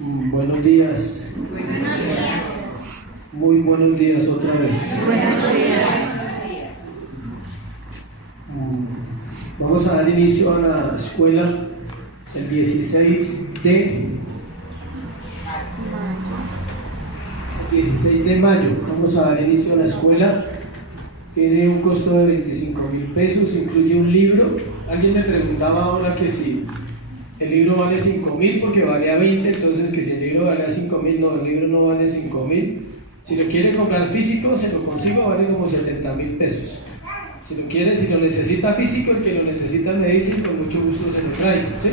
Buenos días. Muy buenos días otra vez. Buenos días. Vamos a dar inicio a la escuela el 16 de mayo. Vamos a dar inicio a la escuela. Tiene un costo de 25,000 pesos, incluye un libro. Alguien me preguntaba ahora que si el libro vale 5,000 porque vale a 20, entonces que si el libro vale a 5,000, no, el libro no vale 5,000. Si lo quiere comprar físico, se lo consigo, vale como 70,000 pesos. Si lo quiere, si lo necesita físico, el que lo necesita me dice y con mucho gusto se lo traigo, ¿sí?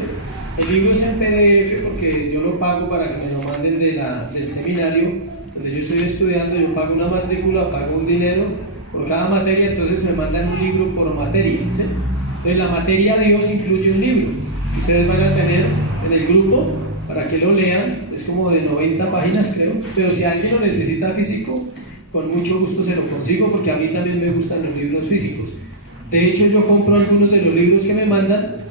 El libro es en PDF porque yo lo pago para que me lo manden del seminario donde yo estoy estudiando. Yo pago una matrícula, pago un dinero por cada materia, entonces me mandan un libro por materia, ¿sí? Entonces la materia Dios incluye un libro que ustedes van a tener en el grupo para que lo lean. Es como de 90 páginas creo, pero si alguien lo necesita físico, con mucho gusto se lo consigo porque a mí también me gustan los libros físicos. De hecho, yo compro algunos de los libros que me mandan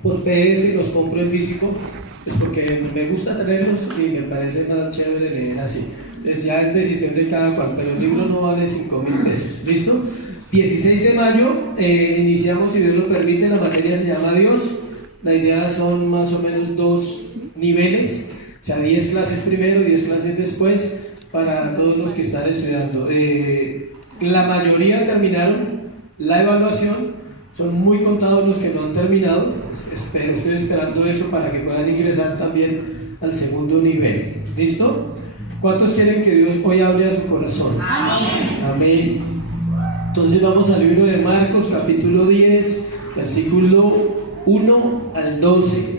por PDF y los compro en físico, pues porque me gusta tenerlos y me parece más chévere leer así. Es ya es decisión de cada cual, pero el libro no vale 5,000 pesos. ¿Listo? 16 de mayo iniciamos, si Dios lo permite, la materia se llama Dios. La idea son más o menos 2 niveles, o sea, 10 clases primero, 10 clases después, para todos los que están estudiando. La mayoría terminaron la evaluación, son muy contados los que no han terminado. Estoy esperando eso para que puedan ingresar también al segundo nivel. ¿Listo? ¿Cuántos quieren que Dios hoy hable a su corazón? Amén. Amén. Entonces vamos al libro de Marcos, capítulo 10, versículo 1 al 12.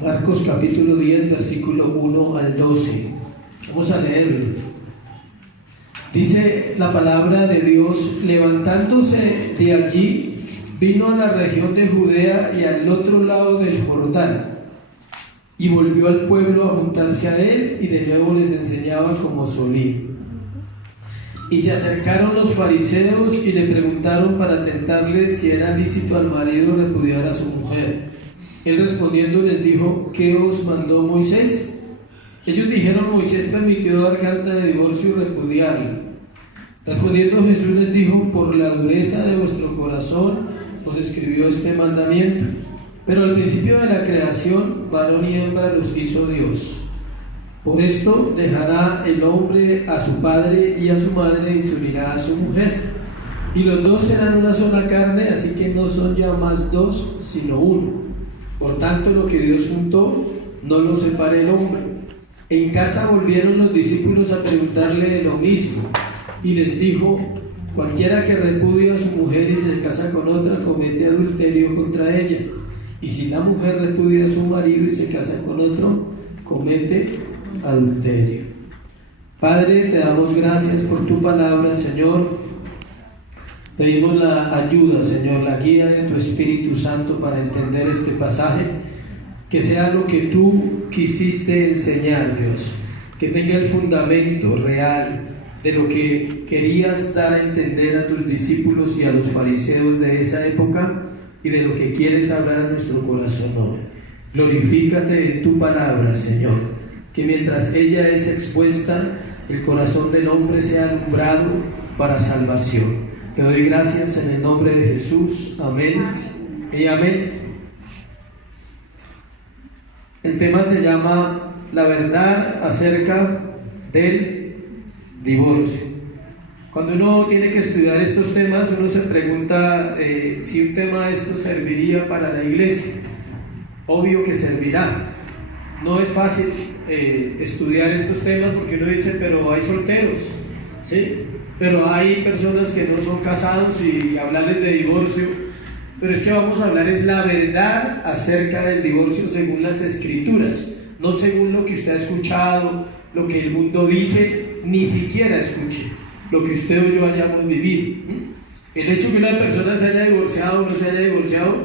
Marcos capítulo 10, versículo 1 al 12. Vamos a leerlo. Dice la palabra de Dios: levantándose de allí, vino a la región de Judea y al otro lado del Jordán, y volvió al pueblo a juntarse a él, y de nuevo les enseñaba como solía. Y se acercaron los fariseos y le preguntaron para tentarle si era lícito al marido repudiar a su mujer. Él respondiendo les dijo: ¿qué os mandó Moisés? Ellos dijeron: Moisés permitió dar carta de divorcio y repudiarla. Respondiendo Jesús les dijo: por la dureza de vuestro corazón os escribió este mandamiento. Pero al principio de la creación, varón y hembra los hizo Dios. Por esto dejará el hombre a su padre y a su madre y se unirá a su mujer, y los dos serán una sola carne, así que no son ya más dos, sino uno. Por tanto, lo que Dios juntó, no lo separe el hombre. En casa volvieron los discípulos a preguntarle de lo mismo, y les dijo: cualquiera que repudia a su mujer y se casa con otra, comete adulterio contra ella. Y si la mujer repudia a su marido y se casa con otro, comete adulterio. Padre, te damos gracias por tu palabra, Señor. Pedimos la ayuda, Señor, la guía de tu Espíritu Santo para entender este pasaje, que sea lo que tú quisiste enseñar, Dios, que tenga el fundamento real de lo que querías dar a entender a tus discípulos y a los fariseos de esa época, y de lo que quieres hablar a nuestro corazón hoy. Glorifícate en tu palabra, Señor, que mientras ella es expuesta, el corazón del hombre sea alumbrado para salvación. Te doy gracias en el nombre de Jesús. Amén, y amén. El tema se llama la verdad acerca del divorcio. Cuando uno tiene que estudiar estos temas, uno se pregunta si un tema de esto serviría para la iglesia. Obvio que servirá. No es fácil estudiar estos temas porque uno dice: pero hay solteros, ¿sí? Pero hay personas que no son casados, y hablarles de divorcio. Pero es que vamos a hablar es la verdad acerca del divorcio según las Escrituras, no según lo que usted ha escuchado, lo que el mundo dice, ni siquiera escuche lo que usted o yo hayamos vivido. El hecho que una persona se haya divorciado o no se haya divorciado,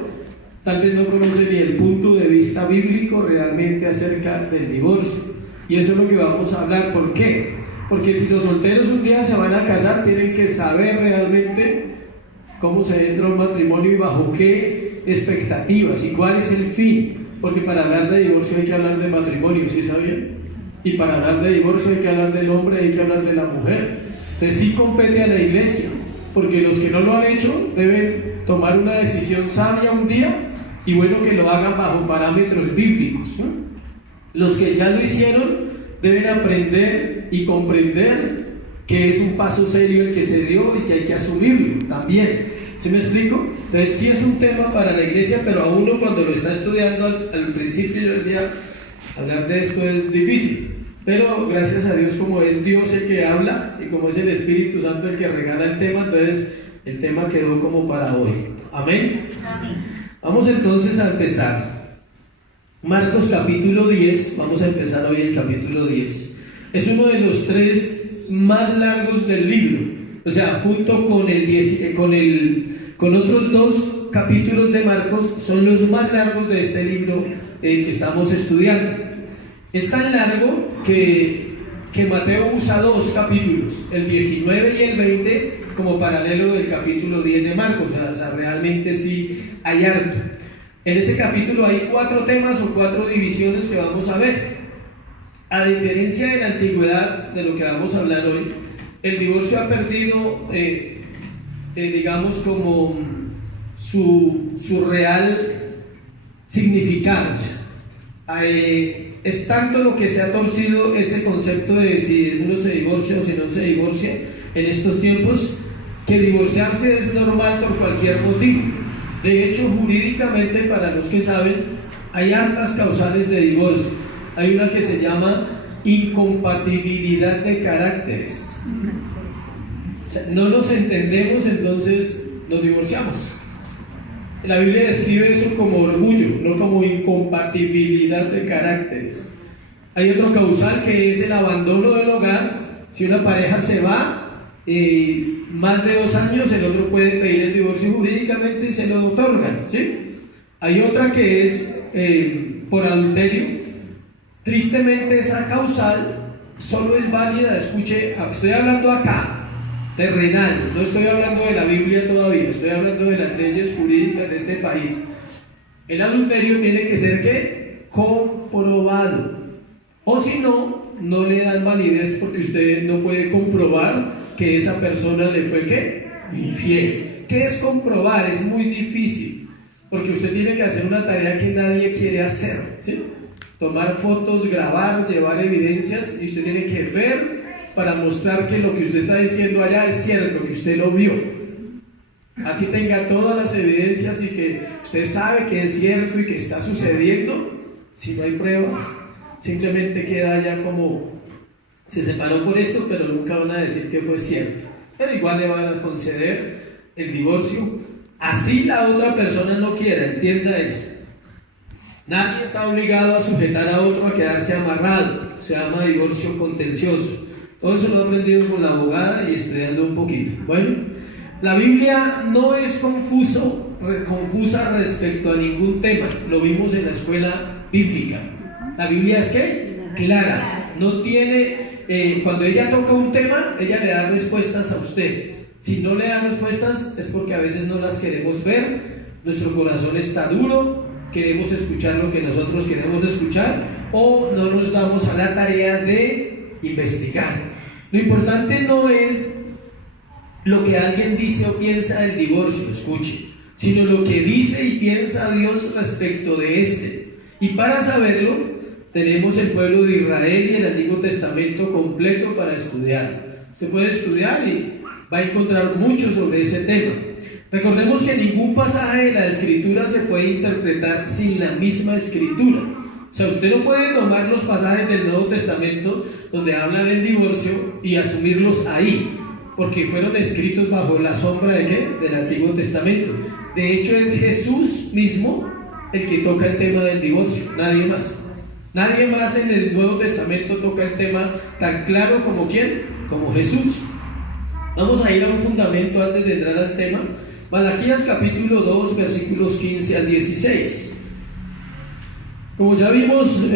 tal vez no conoce ni el punto de vista bíblico realmente acerca del divorcio. Y eso es lo que vamos a hablar. ¿Por qué? Porque si los solteros un día se van a casar, tienen que saber realmente cómo se entra a un matrimonio y bajo qué expectativas y cuál es el fin, porque para hablar de divorcio hay que hablar de matrimonio, ¿sí sabían? Y para hablar de divorcio hay que hablar del hombre, hay que hablar de la mujer. Entonces sí compete a la iglesia, porque los que no lo han hecho deben tomar una decisión sabia un día, y bueno que lo hagan bajo parámetros bíblicos, ¿no? Los que ya lo hicieron deben aprender y comprender que es un paso serio el que se dio y que hay que asumirlo también. ¿Sí me explico? Entonces sí es un tema para la iglesia, pero a uno cuando lo está estudiando al principio yo decía, hablar de esto es difícil, pero gracias a Dios, como es Dios el que habla y como es el Espíritu Santo el que regala el tema, entonces el tema quedó como para hoy. Amén. Amén. Vamos entonces a empezar. Marcos capítulo 10, vamos a empezar hoy el capítulo 10. Es uno de los 3 más largos del libro, o sea, junto con otros 2 capítulos de Marcos, son los más largos de este libro que estamos estudiando. Es tan largo que Mateo usa 2 capítulos, el 19 y el 20, como paralelo del capítulo 10 de Marcos, o sea, realmente sí hay harto. En ese capítulo hay 4 temas o 4 divisiones que vamos a ver. A diferencia de la antigüedad, de lo que vamos a hablar hoy, el divorcio ha perdido, digamos, como su real significado. Es tanto lo que se ha torcido ese concepto de si uno se divorcia o si no se divorcia en estos tiempos, que divorciarse es normal por cualquier motivo. De hecho, jurídicamente, para los que saben, hay hartas causales de divorcio. Hay una que se llama incompatibilidad de caracteres. O sea, no nos entendemos, entonces nos divorciamos. La Biblia describe eso como orgullo, no como incompatibilidad de caracteres. Hay otro causal que es el abandono del hogar. Si una pareja se va más de 2 años, el otro puede pedir el divorcio jurídicamente y se lo otorgan, ¿sí? Hay otra que es por adulterio. Tristemente esa causal solo es válida, escuche, estoy hablando acá, terrenal, no estoy hablando de la Biblia todavía, estoy hablando de las leyes jurídicas de este país. El adulterio tiene que ser ¿qué? Comprobado, o si no, no le dan validez porque usted no puede comprobar que esa persona le fue ¿qué? Infiel. ¿Qué es comprobar? Es muy difícil, porque usted tiene que hacer una tarea que nadie quiere hacer, ¿sí? Tomar fotos, grabar, llevar evidencias, y usted tiene que ver para mostrar que lo que usted está diciendo allá es cierto, que usted lo vio. Así tenga todas las evidencias y que usted sabe que es cierto y que está sucediendo, si no hay pruebas, simplemente queda ya como se separó por esto, pero nunca van a decir que fue cierto. Pero igual le van a conceder el divorcio, así la otra persona no quiera, entienda esto. Nadie está obligado a sujetar a otro a quedarse amarrado, se llama divorcio contencioso. Todo eso lo he aprendido con la abogada y estudiando un poquito. Bueno, la Biblia no es confusa respecto a ningún tema, lo vimos en la escuela bíblica. La Biblia es ¿qué? Clara, no tiene, cuando ella toca un tema, ella le da respuestas a usted. Si no le da respuestas es porque a veces no las queremos ver, nuestro corazón está duro, queremos escuchar lo que nosotros queremos escuchar, o no nos damos a la tarea de investigar. Lo importante no es lo que alguien dice o piensa del divorcio, escuche, sino lo que dice y piensa Dios respecto de este. Y para saberlo, tenemos el pueblo de Israel y el Antiguo Testamento completo para estudiar. Se puede estudiar y va a encontrar mucho sobre ese tema. Recordemos que ningún pasaje de la Escritura se puede interpretar sin la misma Escritura. O sea, usted no puede tomar los pasajes del Nuevo Testamento donde habla del divorcio y asumirlos ahí, porque fueron escritos bajo la sombra ¿de qué? Del Antiguo Testamento. De hecho, es Jesús mismo el que toca el tema del divorcio, nadie más. Nadie más en el Nuevo Testamento toca el tema tan claro como ¿quién? Como Jesús. Vamos a ir a un fundamento antes de entrar al tema. Malaquías capítulo 2, versículos 15 al 16. Como ya vimos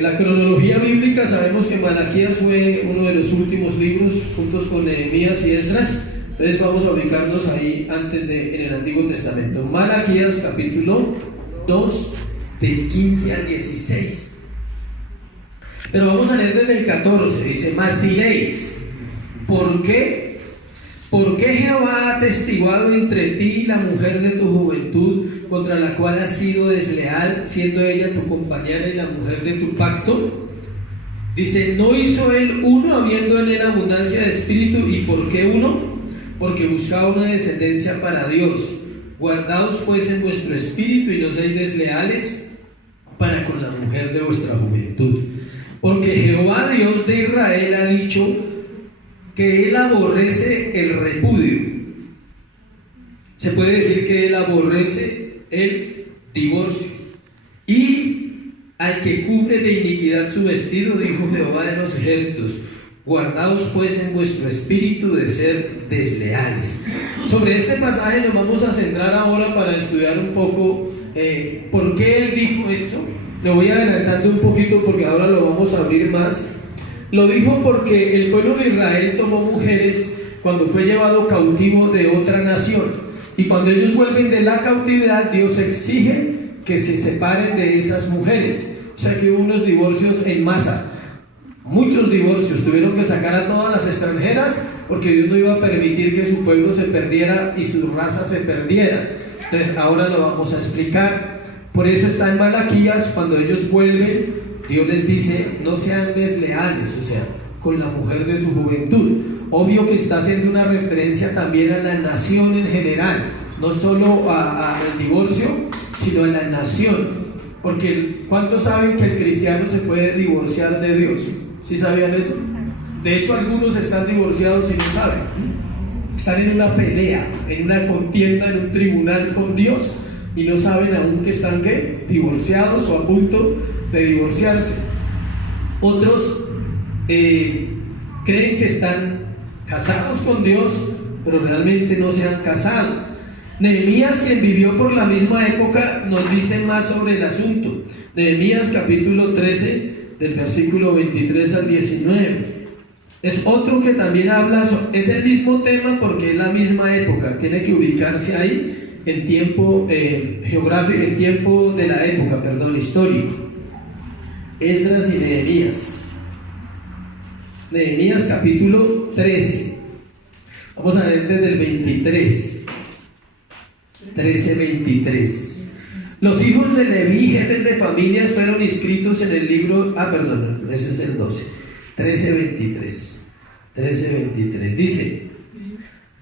la cronología bíblica, sabemos que Malaquías fue uno de los últimos libros, juntos con Nehemías y Esdras, Entonces vamos a ubicarnos ahí en el Antiguo Testamento. Malaquías capítulo 2, del 15 al 16. Pero vamos a leer desde el 14. Dice: mas diréis, ¿por qué? ¿Por qué Jehová ha atestiguado entre ti y la mujer de tu juventud, contra la cual has sido desleal, siendo ella tu compañera y la mujer de tu pacto? Dice: ¿no hizo él uno, habiendo en él abundancia de espíritu? ¿Y por qué uno? Porque buscaba una descendencia para Dios. Guardaos pues en vuestro espíritu y no seáis desleales para con la mujer de vuestra juventud. Porque Jehová Dios de Israel ha dicho que él aborrece el repudio. Se puede decir que él aborrece el divorcio. Y al que cubre de iniquidad su vestido, dijo Jehová de los ejércitos: guardaos pues en vuestro espíritu de ser desleales. Sobre este pasaje nos vamos a centrar ahora para estudiar un poco por qué él dijo eso. Le voy adelantando un poquito porque ahora lo vamos a abrir más. Lo dijo porque el pueblo de Israel tomó mujeres cuando fue llevado cautivo de otra nación, y cuando ellos vuelven de la cautividad, Dios exige que se separen de esas mujeres. O sea que hubo unos divorcios en masa. Muchos divorcios, tuvieron que sacar a todas las extranjeras porque Dios no iba a permitir que su pueblo se perdiera y su raza se perdiera. Entonces ahora lo vamos a explicar. Por eso está en Malaquías, cuando ellos vuelven, Dios les dice: no sean desleales, o sea, con la mujer de su juventud. Obvio que está haciendo una referencia también a la nación en general, no solo al divorcio, sino a la nación. Porque ¿cuántos saben que el cristiano se puede divorciar de Dios? ¿Sí sabían eso? De hecho, algunos están divorciados y no saben. Están en una pelea, en una contienda, en un tribunal con Dios, y no saben aún que están divorciados o a punto de divorciarse. Otros creen que están casados con Dios, pero realmente no se han casado. Nehemías, quien vivió por la misma época, nos dice más sobre el asunto. Nehemías capítulo 13, del versículo 23 al 19. Es otro que también habla, es el mismo tema porque es la misma época, tiene que ubicarse ahí en tiempo geográfico, en tiempo de la época, histórico. Esdras y Nehemías. Nehemías capítulo 13. Vamos a leer desde el 23. 13:23. Los hijos de Leví, jefes de familias, fueron inscritos en el libro. Ese es el 12. 13:23. Dice: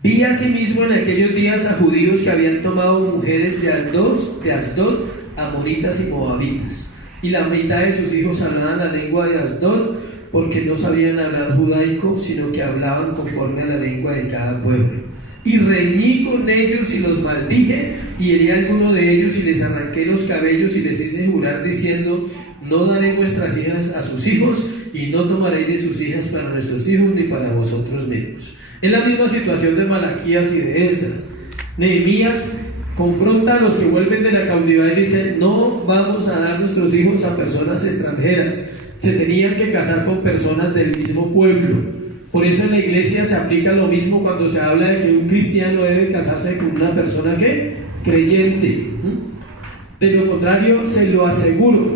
vi asimismo en aquellos días a judíos que habían tomado mujeres de Asdod, amonitas y moabitas, y la mitad de sus hijos hablaban la lengua de Asdod, porque no sabían hablar judaico, sino que hablaban conforme a la lengua de cada pueblo. Y reñí con ellos y los maldije, y herí a alguno de ellos y les arranqué los cabellos y les hice jurar diciendo: no daré vuestras hijas a sus hijos, y no tomaréis de sus hijas para nuestros hijos ni para vosotros mismos. Es la misma situación de Malaquías y de Esdras. Nehemías confronta a los que vuelven de la cautividad y dice: no vamos a dar nuestros hijos a personas extranjeras, se tenían que casar con personas del mismo pueblo. Por eso en la iglesia se aplica lo mismo cuando se habla de que un cristiano debe casarse con una persona creyente. De lo contrario, se lo aseguro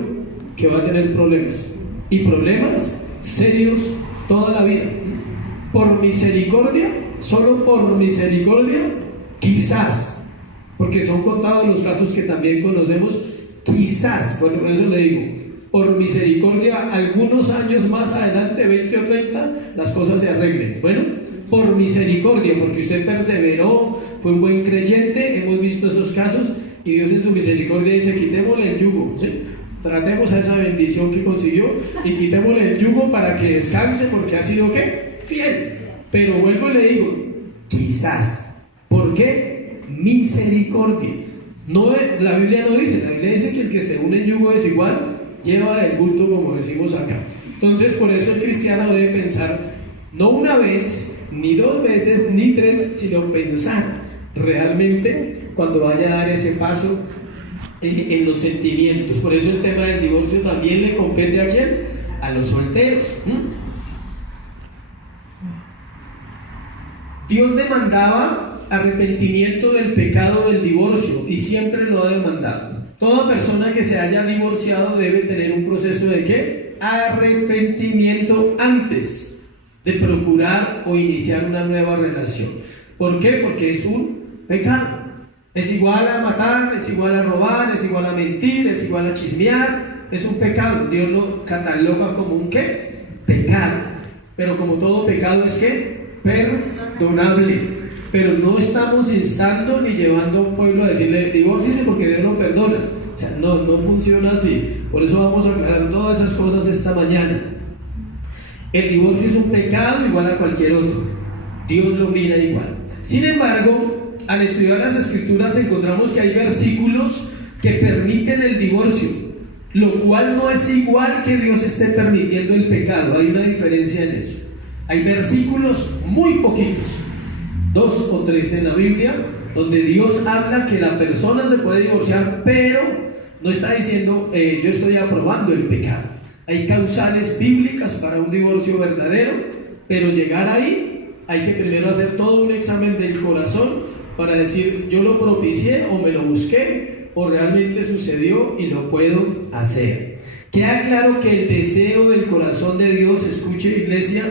que va a tener problemas, y problemas serios toda la vida. Por misericordia, solo por misericordia, quizás, porque son contados los casos que también conocemos, quizás, por eso le digo, por misericordia, algunos años más adelante, 20 o 30, las cosas se arreglen. Bueno, por misericordia, porque usted perseveró, fue un buen creyente, hemos visto esos casos, y Dios en su misericordia dice: quitémosle el yugo, ¿sí? Tratemos a esa bendición que consiguió y quitémosle el yugo para que descanse, porque ha sido fiel. Pero vuelvo y le digo, quizás. ¿Por qué? Misericordia. No, la Biblia no dice, la Biblia dice que el que se une en yugo desigual lleva el bulto, como decimos acá. Entonces, por eso el cristiano debe pensar no una vez, ni dos veces, ni tres, sino pensar realmente cuando vaya a dar ese paso en los sentimientos. Por eso el tema del divorcio también le compete ¿a quién? A los solteros. Dios demandaba arrepentimiento del pecado del divorcio y siempre lo ha demandado. Toda persona que se haya divorciado debe tener un proceso de ¿qué? Arrepentimiento antes de procurar o iniciar una nueva relación. ¿Por qué? Porque es un pecado. Es igual a matar, es igual a robar, es igual a mentir, es igual a chismear. Es un pecado. Dios lo cataloga como un ¿qué? Pecado. Pero como todo pecado es ¿qué? Perdonable. Pero no estamos instando ni llevando a un pueblo a decirle divórciese porque Dios lo perdona. O sea, no funciona así. Por eso vamos a aclarar todas esas cosas esta mañana. El divorcio es un pecado igual a cualquier otro. Dios lo mira igual. Sin embargo, al estudiar las Escrituras encontramos que hay versículos que permiten el divorcio, lo cual no es igual que Dios esté permitiendo el pecado. Hay una diferencia en eso. Hay versículos muy poquitos, 2 o 3 en la Biblia, donde Dios habla que la persona se puede divorciar, pero no está diciendo yo estoy aprobando el pecado. Hay causales bíblicas para un divorcio verdadero, pero llegar ahí hay que primero hacer todo un examen del corazón para decir yo lo propicié o me lo busqué o realmente sucedió y lo puedo hacer. Queda claro que el deseo del corazón de Dios, escuche iglesia,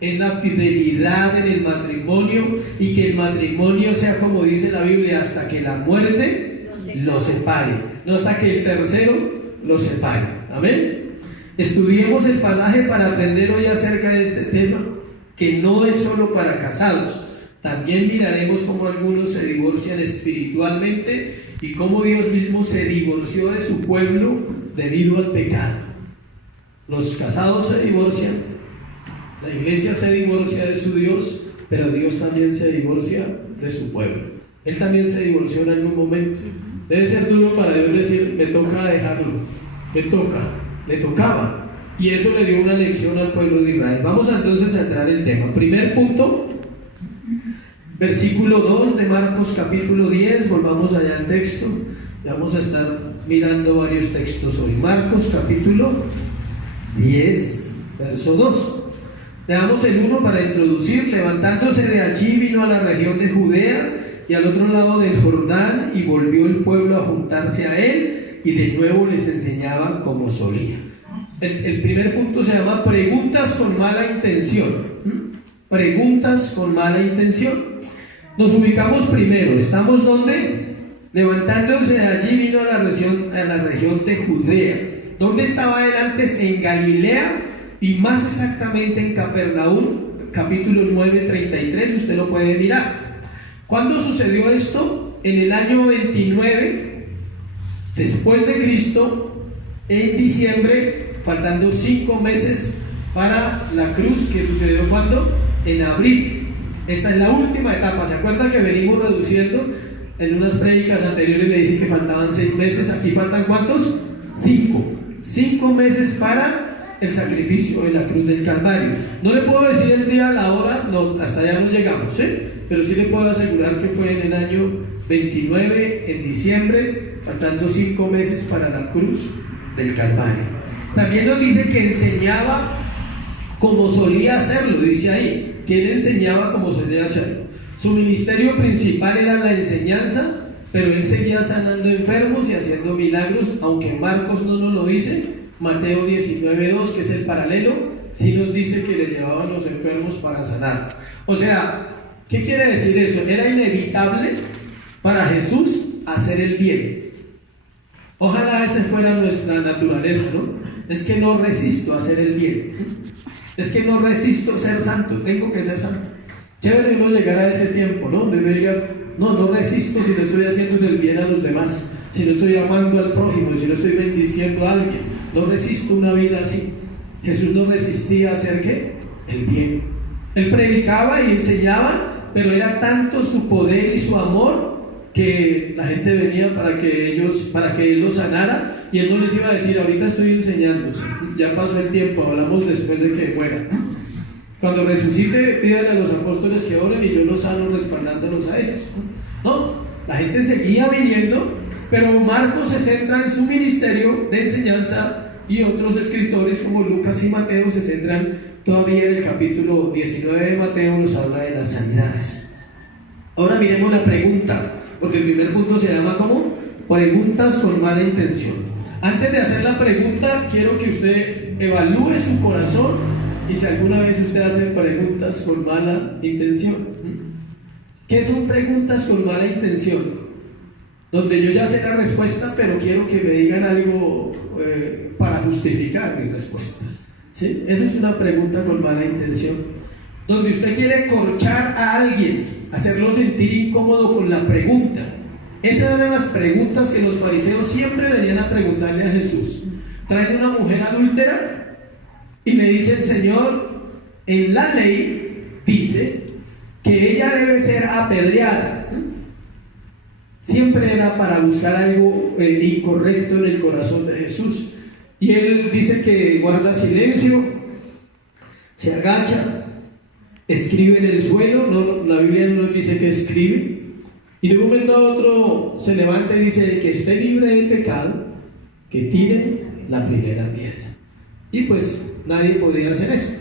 es la fidelidad en el matrimonio y que el matrimonio sea como dice la Biblia hasta que la muerte lo separe, no hasta que el tercero lo separe. Amén. Estudiemos el pasaje para aprender hoy acerca de este tema, que no es solo para casados. También miraremos cómo algunos se divorcian espiritualmente y cómo Dios mismo se divorció de su pueblo debido al pecado. Los casados se divorcian, la iglesia se divorcia de su Dios, pero Dios también se divorcia de su pueblo. Él también se divorció en algún momento. Debe ser duro para Dios decir, me toca dejarlo, le tocaba. Y eso le dio una lección al pueblo de Israel. Vamos entonces a entrar en el tema. Primer punto, versículo 2 de Marcos capítulo 10, volvamos allá al texto. Vamos a estar mirando varios textos hoy. Marcos capítulo 10, verso 2. Leamos el 1 para introducir. Levantándose de allí vino a la región de Judea y al otro lado del Jordán, y volvió el pueblo a juntarse a él, y de nuevo les enseñaba como solía. El primer punto se llama preguntas con mala intención. Preguntas con mala intención. Nos ubicamos primero. ¿Estamos dónde? Levantándose de allí vino a la región de Judea. ¿Dónde estaba él antes? En Galilea, y más exactamente en Capernaum, capítulo 9, 33. Usted lo puede mirar. ¿Cuándo sucedió esto? En el año 29 después de Cristo, en diciembre, faltando 5 meses para la cruz, que sucedió ¿cuándo? En abril. Esta es la última etapa. ¿Se acuerdan que venimos reduciendo? En unas prédicas anteriores le dije que faltaban 6 meses. Aquí faltan ¿cuántos? 5 meses para el sacrificio de la cruz del Calvario. No le puedo decir el día, la hora, no, hasta allá no llegamos, pero sí le puedo asegurar que fue en el año 29, en diciembre, faltando 5 meses para la cruz del Calvario. También nos dice que enseñaba como solía hacerlo, dice ahí, que él enseñaba como solía hacerlo. Su ministerio principal era la enseñanza, pero él seguía sanando enfermos y haciendo milagros, aunque Marcos no nos lo dice. Mateo 19:2, que es el paralelo, sí nos dice que le llevaban los enfermos para sanar. O sea, ¿qué quiere decir eso? Era inevitable para Jesús hacer el bien. Ojalá esa fuera nuestra naturaleza, ¿no? Es que no resisto hacer el bien. Es que no resisto ser santo, tengo que ser santo. Chévere no llegar a ese tiempo, ¿no? Donde me diga, no resisto si le estoy haciendo el bien a los demás, si no estoy amando al prójimo, si no estoy bendiciendo a alguien. No resisto una vida así. Jesús no resistía a hacer ¿qué? El bien. Él predicaba y enseñaba, pero era tanto su poder y su amor que la gente venía para que él los sanara, y él no les iba a decir ahorita estoy enseñando, ya pasó el tiempo, hablamos después de que muera. Cuando resucite, pídanle a los apóstoles que oren y yo los sano respaldándolos a ellos. No, la gente seguía viniendo, pero Marcos se centra en su ministerio de enseñanza y otros escritores como Lucas y Mateo se centran todavía en el capítulo 19 de Mateo nos habla de las sanidades. Ahora miremos la pregunta, porque el primer punto se llama como preguntas con mala intención. Antes de hacer la pregunta, quiero que usted evalúe su corazón y si alguna vez usted hace preguntas con mala intención. ¿Qué son preguntas con mala intención? Donde yo ya sé la respuesta, pero quiero que me digan algo para justificar mi respuesta. ¿Sí? Esa es una pregunta con mala intención. Donde usted quiere corchar a alguien, hacerlo sentir incómodo con la pregunta. Esas eran las preguntas que los fariseos siempre venían a preguntarle a Jesús. Traen una mujer adúltera y le dicen: Señor, en la ley dice que ella debe ser apedreada. Siempre era para buscar algo incorrecto en el corazón de Jesús. Y él dice que guarda silencio, se agacha, escribe en el suelo. No, la Biblia no nos dice que escribe. Y de un momento a otro se levanta y dice: que esté libre de pecado, que tire la primera piedra. Y pues nadie podía hacer eso.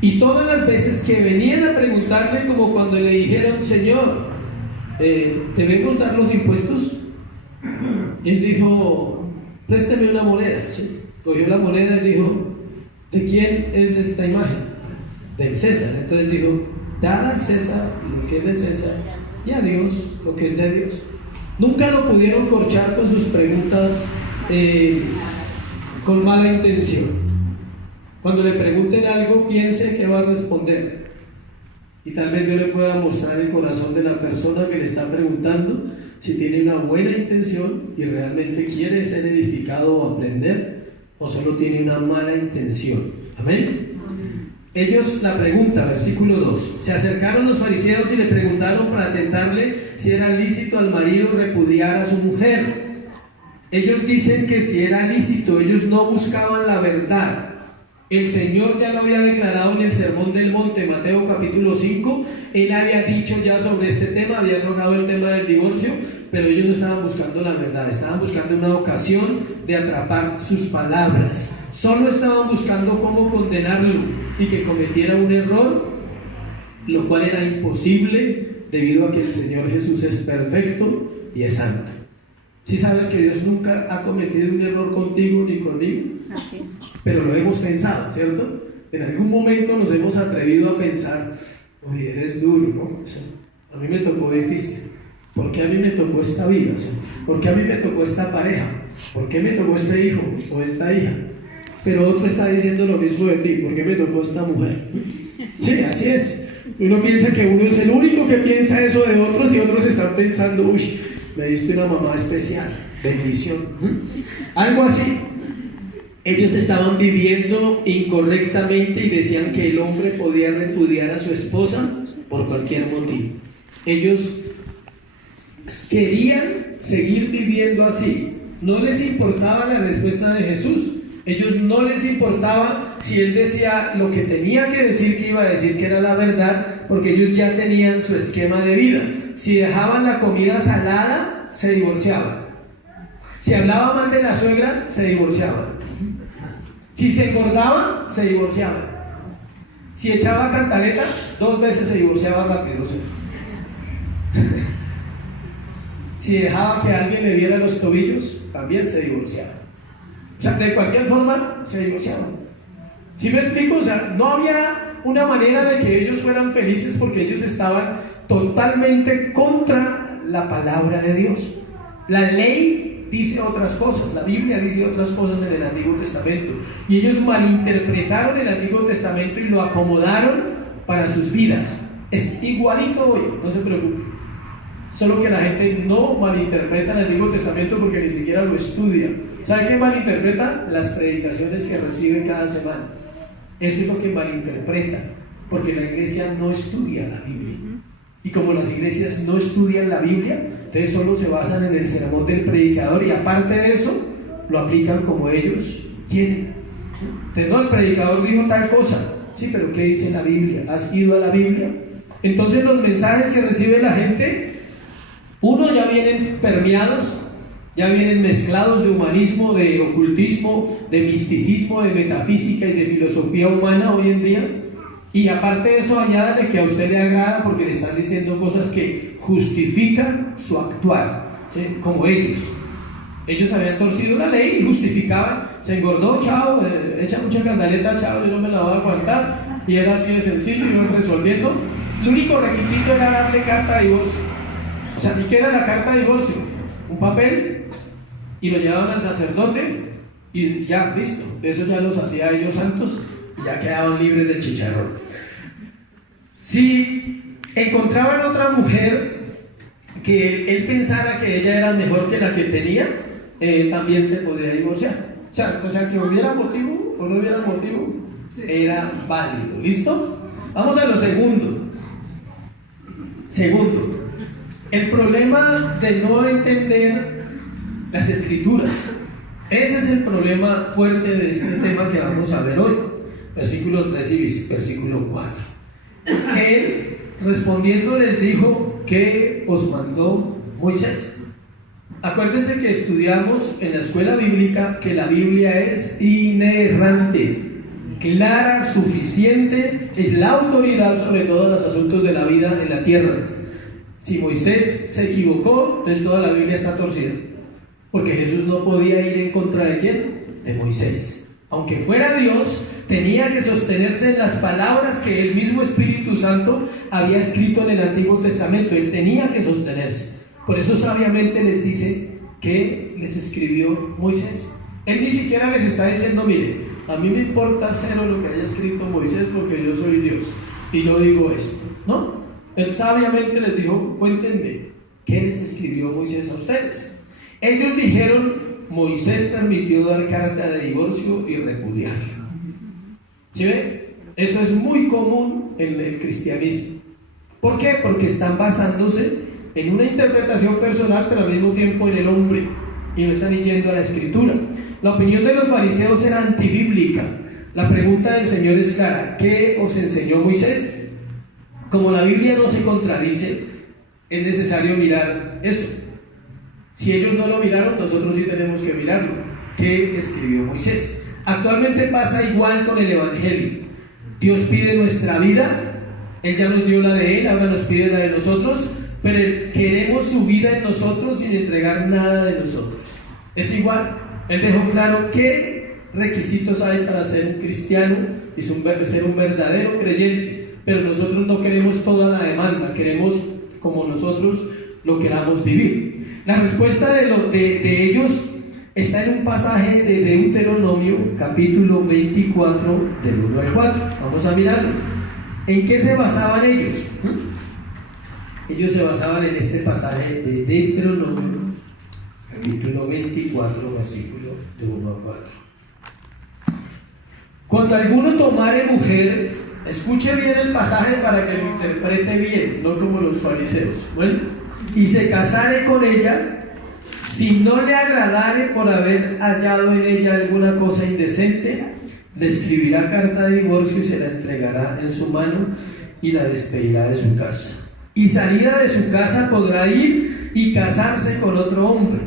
Y todas las veces que venían a preguntarle, como cuando le dijeron: Señor, ¿debemos dar los impuestos? Él dijo: présteme una moneda. ¿Sí? Cogió la moneda y dijo: ¿de quién es esta imagen? Del César. Entonces dijo: dad al César lo que es del César y a Dios lo que es de Dios. Nunca lo pudieron corchar con sus preguntas con mala intención. Cuando le pregunten algo, piense que va a responder. Y tal vez yo le pueda mostrar el corazón de la persona que le está preguntando, si tiene una buena intención y realmente quiere ser edificado o aprender, o solo tiene una mala intención. Amén. Ellos, la pregunta, versículo 2: se acercaron los fariseos y le preguntaron para tentarle si era lícito al marido repudiar a su mujer. Ellos dicen que si era lícito. Ellos no buscaban la verdad. El Señor ya lo había declarado en el Sermón del Monte, Mateo capítulo 5. Él había dicho ya sobre este tema, había tocado el tema del divorcio, pero ellos no estaban buscando la verdad, estaban buscando una ocasión de atrapar sus palabras. Solo estaban buscando cómo condenarlo y que cometiera un error, lo cual era imposible debido a que el Señor Jesús es perfecto y es santo. ¿Sí sabes que Dios nunca ha cometido un error contigo ni conmigo? Pero lo hemos pensado, ¿cierto? En algún momento nos hemos atrevido a pensar: oye, eres duro, ¿no? O sea, a mí me tocó difícil. ¿Por qué a mí me tocó esta vida? O sea, ¿por qué a mí me tocó esta pareja? ¿Por qué me tocó este hijo o esta hija? Pero otro está diciendo lo mismo de ti: ¿por qué me tocó esta mujer? Sí, así es. Uno piensa que uno es el único que piensa eso de otros, y otros están pensando: uy, me diste una mamá especial, bendición. Algo así. Ellos estaban viviendo incorrectamente y decían que el hombre podía repudiar a su esposa por cualquier motivo. Ellos querían seguir viviendo así. No les importaba la respuesta de Jesús. Ellos no les importaba si él decía lo que tenía que decir, que iba a decir que era la verdad, porque ellos ya tenían su esquema de vida. Si dejaban la comida salada, se divorciaban. Si hablaba mal de la suegra, se divorciaban. Si se engordaba, se divorciaban. Si echaba cantaleta, 2 veces se divorciaba rápido. Si dejaba que alguien le viera los tobillos, también se divorciaba. O sea, de cualquier forma, se divorciaban. ¿Sí me explico? O sea, no había una manera de que ellos fueran felices, porque ellos estaban totalmente contra la palabra de Dios. La ley dice otras cosas, la Biblia dice otras cosas en el Antiguo Testamento, y ellos malinterpretaron el Antiguo Testamento y lo acomodaron para sus vidas. Es igualito hoy, no se preocupe. Solo que la gente no malinterpreta el Antiguo Testamento porque ni siquiera lo estudia. ¿Sabe qué malinterpreta? Las predicaciones que recibe cada semana. Eso es lo que malinterpreta, porque la iglesia no estudia la Biblia. Y como las iglesias no estudian la Biblia, entonces solo se basan en el sermón del predicador, y aparte de eso, lo aplican como ellos quieren. Entonces, no, el predicador dijo tal cosa. Sí, pero ¿qué dice la Biblia? ¿Has ido a la Biblia? Entonces los mensajes que recibe la gente, uno, ya vienen permeados Ya vienen mezclados de humanismo, de ocultismo, de misticismo, de metafísica y de filosofía humana hoy en día. Y aparte de eso, añádale que a usted le agrada porque le están diciendo cosas que justifican su actuar, ¿sí? Como ellos. Ellos habían torcido la ley y justificaban, se engordó, chao, echa mucha candaleta, chao, yo no me la voy a aguantar. Y era así de sencillo, iban resolviendo. El único requisito era darle carta de divorcio. O sea, ¿y qué era la carta de divorcio? Un papel, y lo llevaban al sacerdote y ya, listo. Eso ya los hacía ellos santos y ya quedaban libres del chicharrón. Si encontraban otra mujer que él pensara que ella era mejor que la que tenía, también se podría divorciar. O sea, que hubiera motivo o no hubiera motivo, era válido. ¿Listo? Vamos a lo segundo. Segundo, el problema de no entender las escrituras. Ese es el problema fuerte de este tema que vamos a ver hoy. Versículo 3 y versículo 4. Él respondiendo les dijo: ¿qué os mandó Moisés? Acuérdense que estudiamos en la escuela bíblica que la Biblia es inerrante, clara, suficiente, es la autoridad sobre todos los asuntos de la vida en la tierra. Si Moisés se equivocó, entonces toda la Biblia está torcida, porque Jesús no podía ir en contra de ¿quién? De Moisés. Aunque fuera Dios, tenía que sostenerse en las palabras que el mismo Espíritu Santo había escrito en el Antiguo Testamento. Él tenía que sostenerse. Por eso sabiamente les dice que les escribió Moisés. Él ni siquiera les está diciendo: mire, a mí me importa cero lo que haya escrito Moisés porque yo soy Dios y yo digo esto. No, él sabiamente les dijo: cuéntenme, ¿qué les escribió Moisés a ustedes? Ellos dijeron: Moisés permitió dar carta de divorcio y repudiarla. ¿Sí ve? Eso es muy común en el cristianismo. ¿Por qué? Porque están basándose en una interpretación personal, pero al mismo tiempo en el hombre, y no están yendo a la escritura. La opinión de los fariseos era antibíblica. La pregunta del Señor es clara: ¿qué os enseñó Moisés? Como la Biblia no se contradice, es necesario mirar eso. Si ellos no lo miraron, nosotros sí tenemos que mirarlo. ¿Qué escribió Moisés? Actualmente pasa igual con el Evangelio. Dios pide nuestra vida, Él ya nos dio la de Él, ahora nos pide la de nosotros, pero queremos su vida en nosotros sin entregar nada de nosotros. Es igual. Él dejó claro qué requisitos hay para ser un cristiano y ser un verdadero creyente, pero nosotros no queremos toda la demanda, queremos como nosotros lo queramos vivir. La respuesta de ellos está en un pasaje de Deuteronomio, capítulo 24, del 1 al 4. Vamos a mirarlo. ¿En qué se basaban ellos? Ellos se basaban en este pasaje de Deuteronomio, capítulo 24, versículo de 1 a 4. Cuando alguno tomare mujer, escuche bien el pasaje para que lo interprete bien, no como los fariseos. Bueno, y se casare con ella, si no le agradare por haber hallado en ella alguna cosa indecente, le escribirá carta de divorcio y se la entregará en su mano y la despedirá de su casa. Y salida de su casa podrá ir y casarse con otro hombre.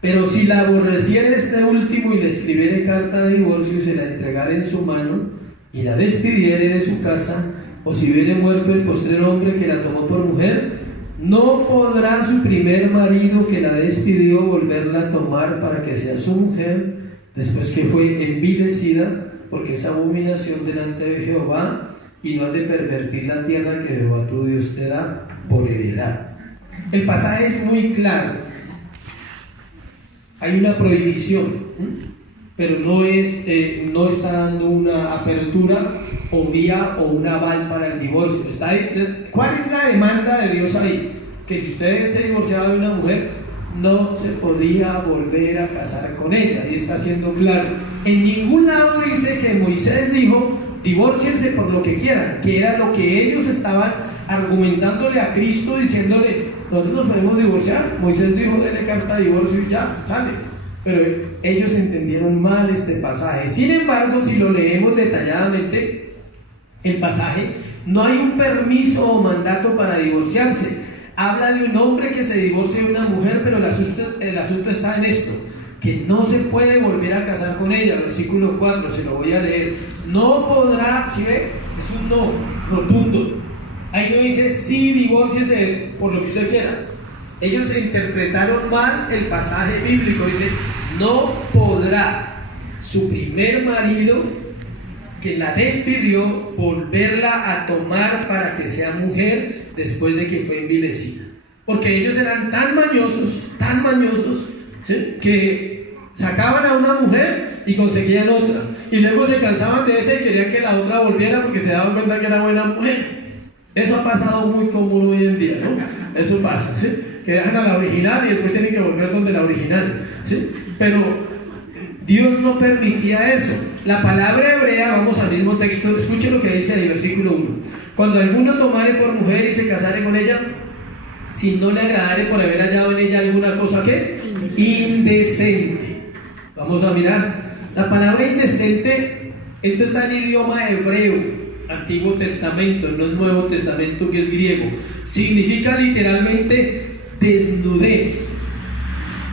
Pero si la aborreciere este último y le escribiere carta de divorcio y se la entregare en su mano y la despidiere de su casa, o si hubiere muerto el postrer hombre que la tomó por mujer, no podrá su primer marido que la despidió volverla a tomar para que sea su mujer después que fue envilecida, porque es abominación delante de Jehová, y no has de pervertir la tierra que Jehová tu Dios te da por heredad. El pasaje es muy claro. Hay una prohibición, pero no está dando una apertura o vía o un aval para el divorcio. ¿Cuál es la demanda de Dios ahí? Que si usted se divorciaba de una mujer, no se podía volver a casar con ella. Y está siendo claro. En ningún lado dice que Moisés dijo: divórciense por lo que quieran, que era lo que ellos estaban argumentándole a Cristo, diciéndole: nosotros nos podemos divorciar. Moisés dijo: dele carta de divorcio y ya, sale. Pero ellos entendieron mal este pasaje. Sin embargo, si lo leemos detalladamente, el pasaje, no hay un permiso o mandato para divorciarse. habla de un hombre que se divorcia de una mujer, pero el asunto está en esto, que no se puede volver a casar con ella. Versículo 4, se lo voy a leer. No podrá, ¿sí ve? Es un no rotundo. Ahí no dice sí, divórciese por lo que usted quiera. Ellos interpretaron mal el pasaje bíblico. Dice, no podrá su primer marido, que la despidió, volverla a tomar para que sea mujer después de que fue envilecida. Porque ellos eran tan mañosos, ¿sí?, que sacaban a una mujer y conseguían otra, y luego se cansaban de esa y querían que la otra volviera porque se daban cuenta que era buena mujer. Eso ha pasado muy común hoy en día, ¿no? Eso pasa, ¿sí? Que dejan a la original y después tienen que volver donde la original, ¿sí? Pero Dios no permitía eso. La palabra hebrea, vamos al mismo texto, escuchen lo que dice en el versículo 1. Cuando alguno tomare por mujer y se casare con ella, si no le agradare por haber hallado en ella alguna cosa, ¿qué? Indecente. Vamos a mirar. La palabra indecente, esto está en idioma hebreo, Antiguo Testamento, no el Nuevo Testamento, que es griego. Significa literalmente desnudez,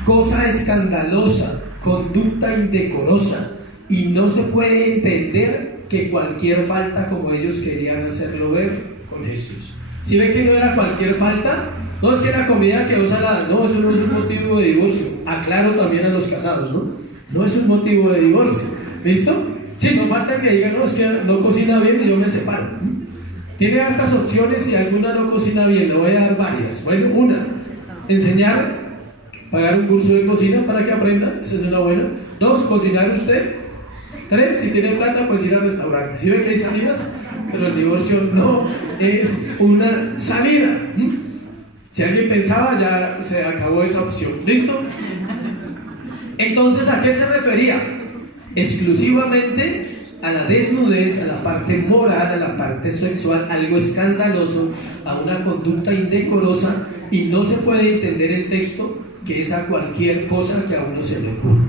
cosa escandalosa, conducta indecorosa, y no se puede entender que cualquier falta, como ellos querían hacerlo ver con Jesús. Si ven que no era cualquier falta, no es que la comida quedó salada, no, eso no es un motivo de divorcio. Aclaro también a los casados, ¿no? No es un motivo de divorcio, ¿listo? Sí, no falta que digan, no, es que no cocina bien y yo me separo. Tiene altas opciones y alguna no cocina bien, le voy a dar varias. Bueno, una, enseñar, pagar un curso de cocina para que aprenda, esa es una buena. 2, cocinar usted. 3, si tiene plata, pues ir al restaurante. ¿Sí ven que hay salidas? Pero el divorcio no es una salida. Si alguien pensaba, ya se acabó esa opción. ¿Listo? Entonces, ¿a qué se refería? Exclusivamente a la desnudez, a la parte moral, a la parte sexual, algo escandaloso, a una conducta indecorosa, y no se puede entender el texto que es a cualquier cosa que a uno se le ocurra.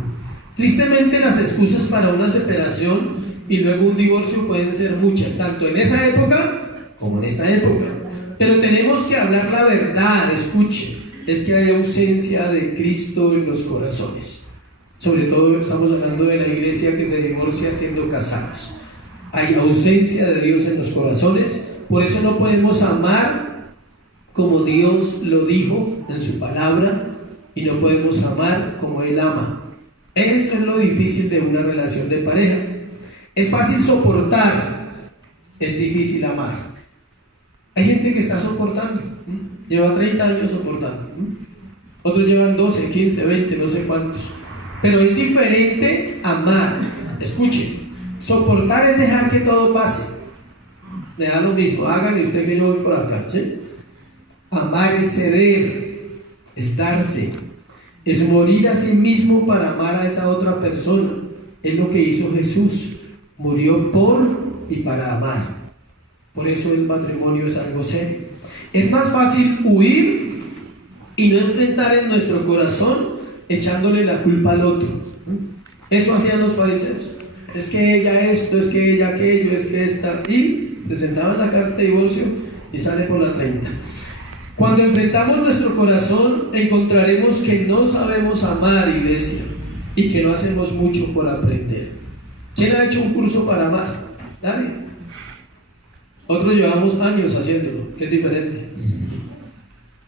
Tristemente, las excusas para una separación y luego un divorcio pueden ser muchas, tanto en esa época como en esta época. Pero tenemos que hablar la verdad. Escuche, es que hay ausencia de Cristo en los corazones. Sobre todo estamos hablando de la iglesia que se divorcia siendo casados. Hay ausencia de Dios en los corazones. Por eso no podemos amar como Dios lo dijo en su palabra, y no podemos amar como Él ama. Eso es lo difícil de una relación de pareja. Es fácil soportar, es difícil amar. Hay gente que está soportando, lleva 30 años soportando, otros llevan 12, 15, 20, no sé cuántos. Pero es diferente amar. Escuche, soportar es dejar que todo pase. Le da lo mismo, hágale usted que yo voy por acá, ¿sí? Amar es ceder, es darse, es morir a sí mismo para amar a esa otra persona. Es lo que hizo Jesús, murió por y para amar. Por eso el matrimonio es algo serio. Es más fácil huir y no enfrentar en nuestro corazón echándole la culpa al otro. Eso hacían los fariseos. Es que ella esto, es que ella aquello, es que esta, y presentaban la carta de divorcio y sale por la 30. Cuando enfrentamos nuestro corazón, encontraremos que no sabemos amar, iglesia, y que no hacemos mucho por aprender. ¿Quién ha hecho un curso para amar? Nadie. Otros llevamos años haciéndolo, que es diferente.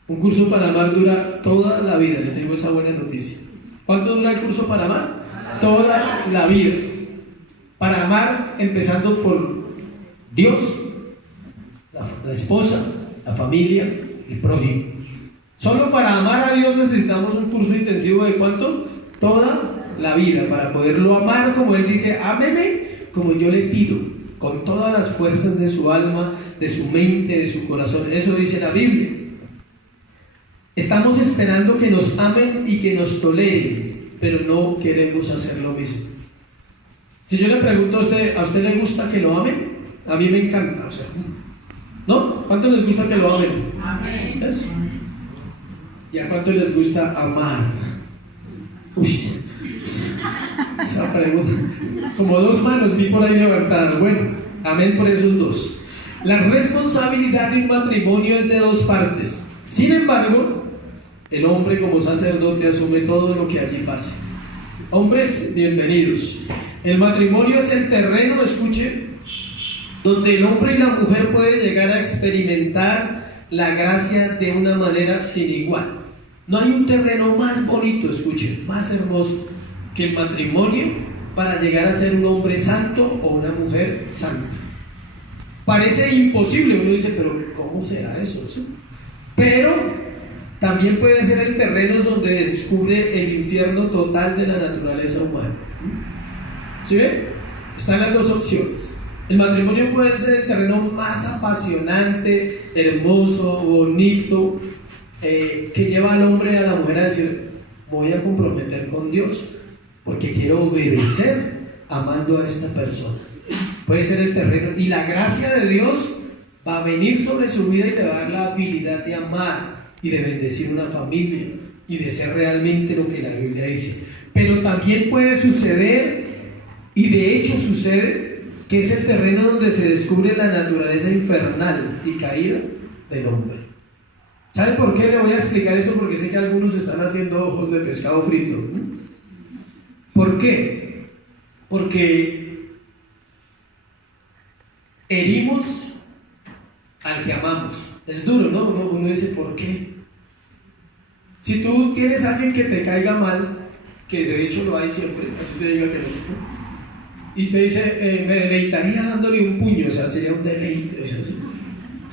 Un curso para amar dura toda la vida. Les tengo esa buena noticia. ¿Cuánto dura el curso para amar? Toda la vida. Para amar, empezando por Dios, la esposa, la familia, el prójimo. Solo para amar a Dios necesitamos un curso intensivo de ¿cuánto? Toda la vida, para poderlo amar como Él dice, ámeme como yo le pido, con todas las fuerzas de su alma, de su mente, de su corazón. Eso dice la Biblia. Estamos esperando que nos amen y que nos toleren, pero no queremos hacer lo mismo. Si yo le pregunto a usted le gusta que lo amen? A mí me encanta, o sea, ¿no? ¿Cuánto les gusta que lo amen? Amén. ¿Eso? ¿Y a cuánto les gusta amar? Uy, esa pregunta, como 2 manos vi por ahí levantadas. Bueno, amén por esos 2. La responsabilidad de un matrimonio es de 2 partes. Sin embargo, el hombre como sacerdote asume todo lo que allí pase. Hombres, bienvenidos. El matrimonio es el terreno, escuchen, donde el hombre y la mujer pueden llegar a experimentar la gracia de una manera sin igual. No hay un terreno más bonito, escuchen, más hermoso que el matrimonio para llegar a ser un hombre santo o una mujer santa. Parece imposible, uno dice, pero ¿cómo será eso? Pero también puede ser el terreno donde descubre el infierno total de la naturaleza humana. ¿Sí ven? Están las dos opciones. El matrimonio puede ser el terreno más apasionante, hermoso, bonito, que lleva al hombre y a la mujer a decir, voy a comprometer con Dios porque quiero obedecer amando a esta persona. Puede ser el terreno, y la gracia de Dios va a venir sobre su vida y le va a dar la habilidad de amar y de bendecir una familia y de ser realmente lo que la Biblia dice. Pero también puede suceder, y de hecho sucede, que es el terreno donde se descubre la naturaleza infernal y caída del hombre. ¿Saben por qué le voy a explicar eso? Porque sé que algunos están haciendo ojos de pescado frito. ¿Por qué? Porque herimos al que amamos. Es duro, ¿no? Uno dice, ¿por qué? Si tú tienes a alguien que te caiga mal, que de hecho lo hay siempre, así se diga que no, y usted dice, me deleitaría dándole un puño, o sea, sería un deleite, es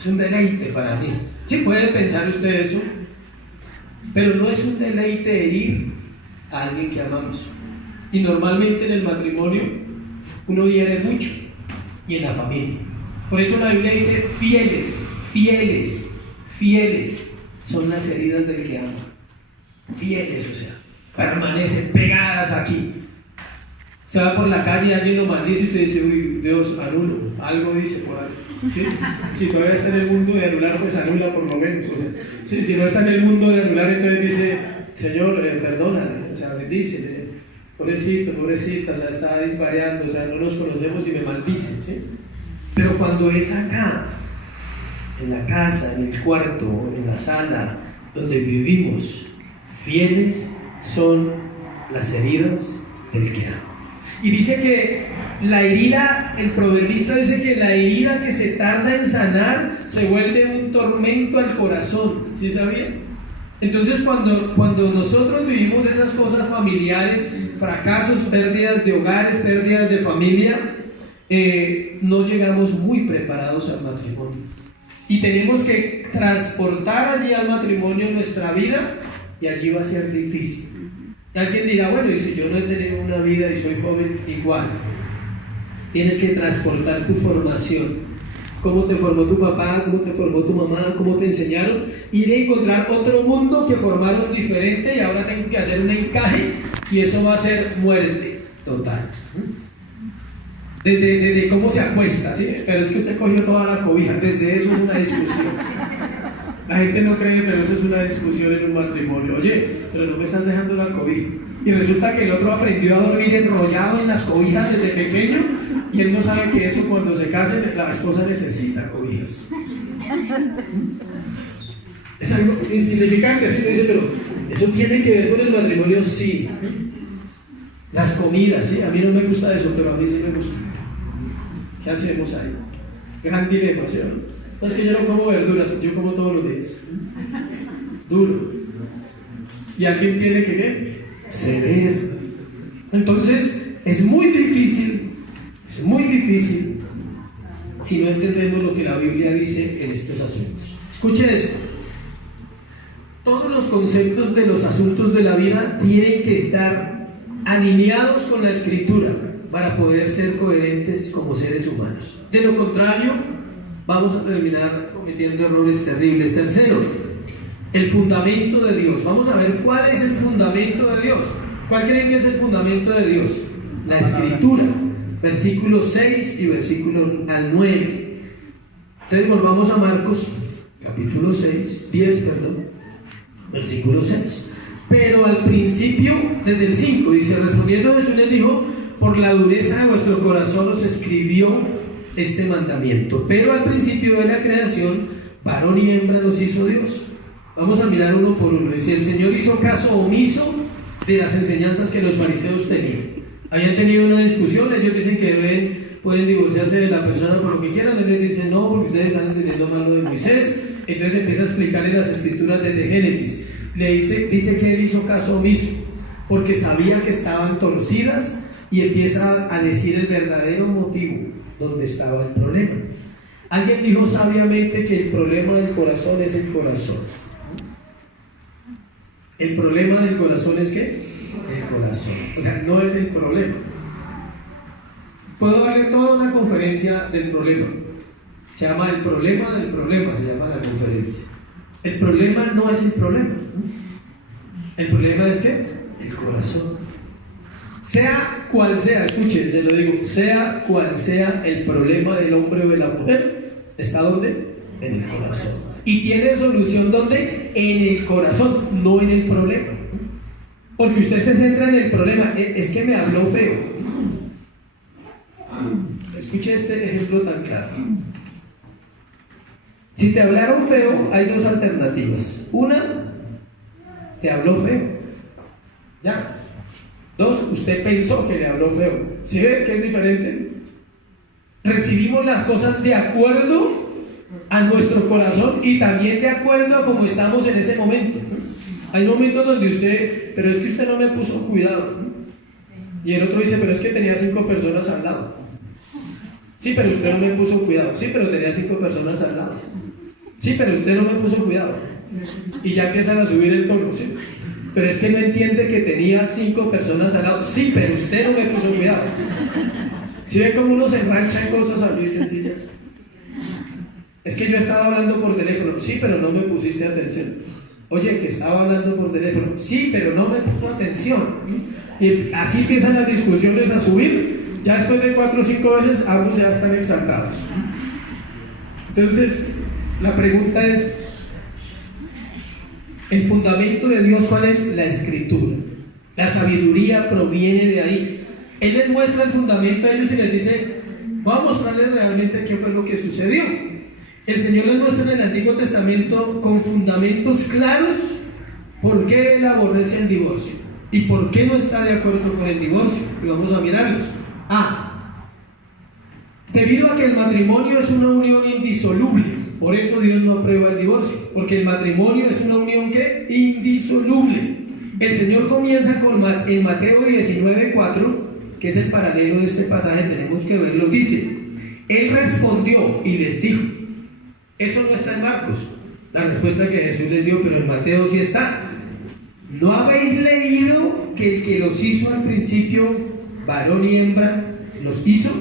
un deleite para mí. Sí, puede pensar usted eso, pero no es un deleite herir a alguien que amamos. Y normalmente en el matrimonio uno hiere mucho, y en la familia. Por eso la Biblia dice, fieles son las heridas del que ama. Fieles, o sea, permanecen pegadas aquí. Usted va por la calle y alguien lo maldice y usted dice, uy, Dios, anulo, algo dice por ahí. ¿Sí? Si todavía está en el mundo de anular, pues anula por lo menos. O sea, si no está en el mundo de anular, entonces dice, Señor, perdónale, o sea, bendice, pobrecito, pobrecita, o sea, está disvariando, o sea, no nos conocemos y me maldice, ¿sí? Pero cuando es acá, en la casa, en el cuarto, en la sala, donde vivimos, fieles son las heridas del que ama. Y dice que la herida, el proverbista dice que la herida que se tarda en sanar se vuelve un tormento al corazón. ¿Sí sabían? Entonces cuando nosotros vivimos esas cosas familiares, fracasos, pérdidas de hogares, pérdidas de familia, no llegamos muy preparados al matrimonio. Y tenemos que transportar allí al matrimonio nuestra vida, y allí va a ser difícil. Y alguien dirá, bueno, y si yo no he tenido una vida y soy joven, igual. Tienes que transportar tu formación. Cómo te formó tu papá, cómo te formó tu mamá, cómo te enseñaron. Ir a encontrar otro mundo que formaron diferente, y ahora tengo que hacer un encaje, y eso va a ser muerte total. Desde cómo se acuesta, ¿sí? Pero es que usted cogió toda la cobija. Desde eso es una discusión. La gente no cree, pero eso es una discusión en un matrimonio. Oye, pero no me estás dejando la cobija. Y resulta que el otro aprendió a dormir enrollado en las cobijas desde pequeño, y él no sabe que eso, cuando se casen, la esposa necesita cobijas. Es algo insignificante, así me dice, pero ¿eso tiene que ver con el matrimonio? Sí. Las comidas, sí, a mí no me gusta eso, pero a mí sí me gusta. ¿Qué hacemos ahí? Gran dilema, ¿sí? No es que yo no como verduras, yo como todos los días. Duro. Y alguien tiene que ¿qué? Ceder. Entonces, es muy difícil si no entendemos lo que la Biblia dice en estos asuntos. Escuche esto. Todos los conceptos de los asuntos de la vida tienen que estar alineados con la Escritura para poder ser coherentes como seres humanos. De lo contrario, vamos a terminar cometiendo errores terribles. Tercero, el fundamento de Dios. Vamos a ver cuál es el fundamento de Dios. ¿Cuál creen que es el fundamento de Dios? La Escritura, versículo 6 y versículo al 9. Entonces volvamos a Marcos, capítulo 10, versículo 6. Pero al principio, desde el 5, dice, respondiendo Jesús les dijo, por la dureza de vuestro corazón os escribió este mandamiento. Pero al principio de la creación, varón y hembra los hizo Dios. Vamos a mirar uno por uno. Dice, el Señor hizo caso omiso de las enseñanzas que los fariseos tenían. Habían tenido una discusión, ellos dicen que pueden divorciarse de la persona por lo que quieran, él les dice no, porque ustedes están entendiendo mal lo de Moisés. Entonces empieza a explicar en las escrituras desde Génesis. Dice que él hizo caso omiso, porque sabía que estaban torcidas, y empieza a decir el verdadero motivo donde estaba el problema. Alguien dijo sabiamente que el problema del corazón es el corazón. ¿El problema del corazón es qué? El corazón. O sea, no es el problema. Puedo darle toda una conferencia del problema. Se llama el problema del problema, se llama la conferencia. El problema no es el problema. El problema es ¿qué? El corazón. Sea cual sea, escuchen, se lo digo, sea cual sea el problema del hombre o de la mujer, ¿está dónde? En el corazón. Y tiene solución ¿dónde? En el corazón, no en el problema. Porque usted se centra en el problema, es que me habló feo. Escuche este ejemplo tan claro. Si te hablaron feo, hay dos alternativas. Una, te habló feo. Ya. Dos, usted pensó que le habló feo. ¿Sí ve que es diferente? Recibimos las cosas de acuerdo a nuestro corazón y también de acuerdo a cómo estamos en ese momento. Hay momentos donde usted, pero es que usted no me puso cuidado. Y el otro dice, pero es que tenía 5 personas al lado. Sí, pero usted no me puso cuidado. Sí, pero tenía 5 personas al lado. Sí, pero usted no me puso cuidado. Y ya empiezan a subir el tono, ¿sí? Pero es que no entiende que tenía 5 personas al lado. Sí, pero usted no me puso cuidado. ¿Sí ve cómo uno se engancha en cosas así sencillas? Es que yo estaba hablando por teléfono. Sí, pero no me pusiste atención. Oye, que estaba hablando por teléfono. Sí, pero no me puso atención. Y así empiezan las discusiones a subir. Ya después de 4 o 5 veces, ambos ya están exaltados. Entonces, la pregunta es, ¿el fundamento de Dios cuál es? La Escritura. La sabiduría proviene de ahí. Él les muestra el fundamento a ellos y les dice, voy a mostrarles realmente qué fue lo que sucedió. El Señor les muestra en el Antiguo Testamento con fundamentos claros por qué Él aborrece el divorcio y por qué no está de acuerdo con el divorcio. Y vamos a mirarlos. Debido a que el matrimonio es una unión indisoluble, por eso Dios no aprueba el divorcio, porque el matrimonio es una unión ¿qué? Indisoluble. El Señor comienza en Mateo 19:4, que es el paralelo de este pasaje, tenemos que verlo, dice, Él respondió y les dijo, eso no está en Marcos, la respuesta que Jesús les dio, pero en Mateo sí está. ¿No habéis leído que el que los hizo al principio, varón y hembra, los hizo?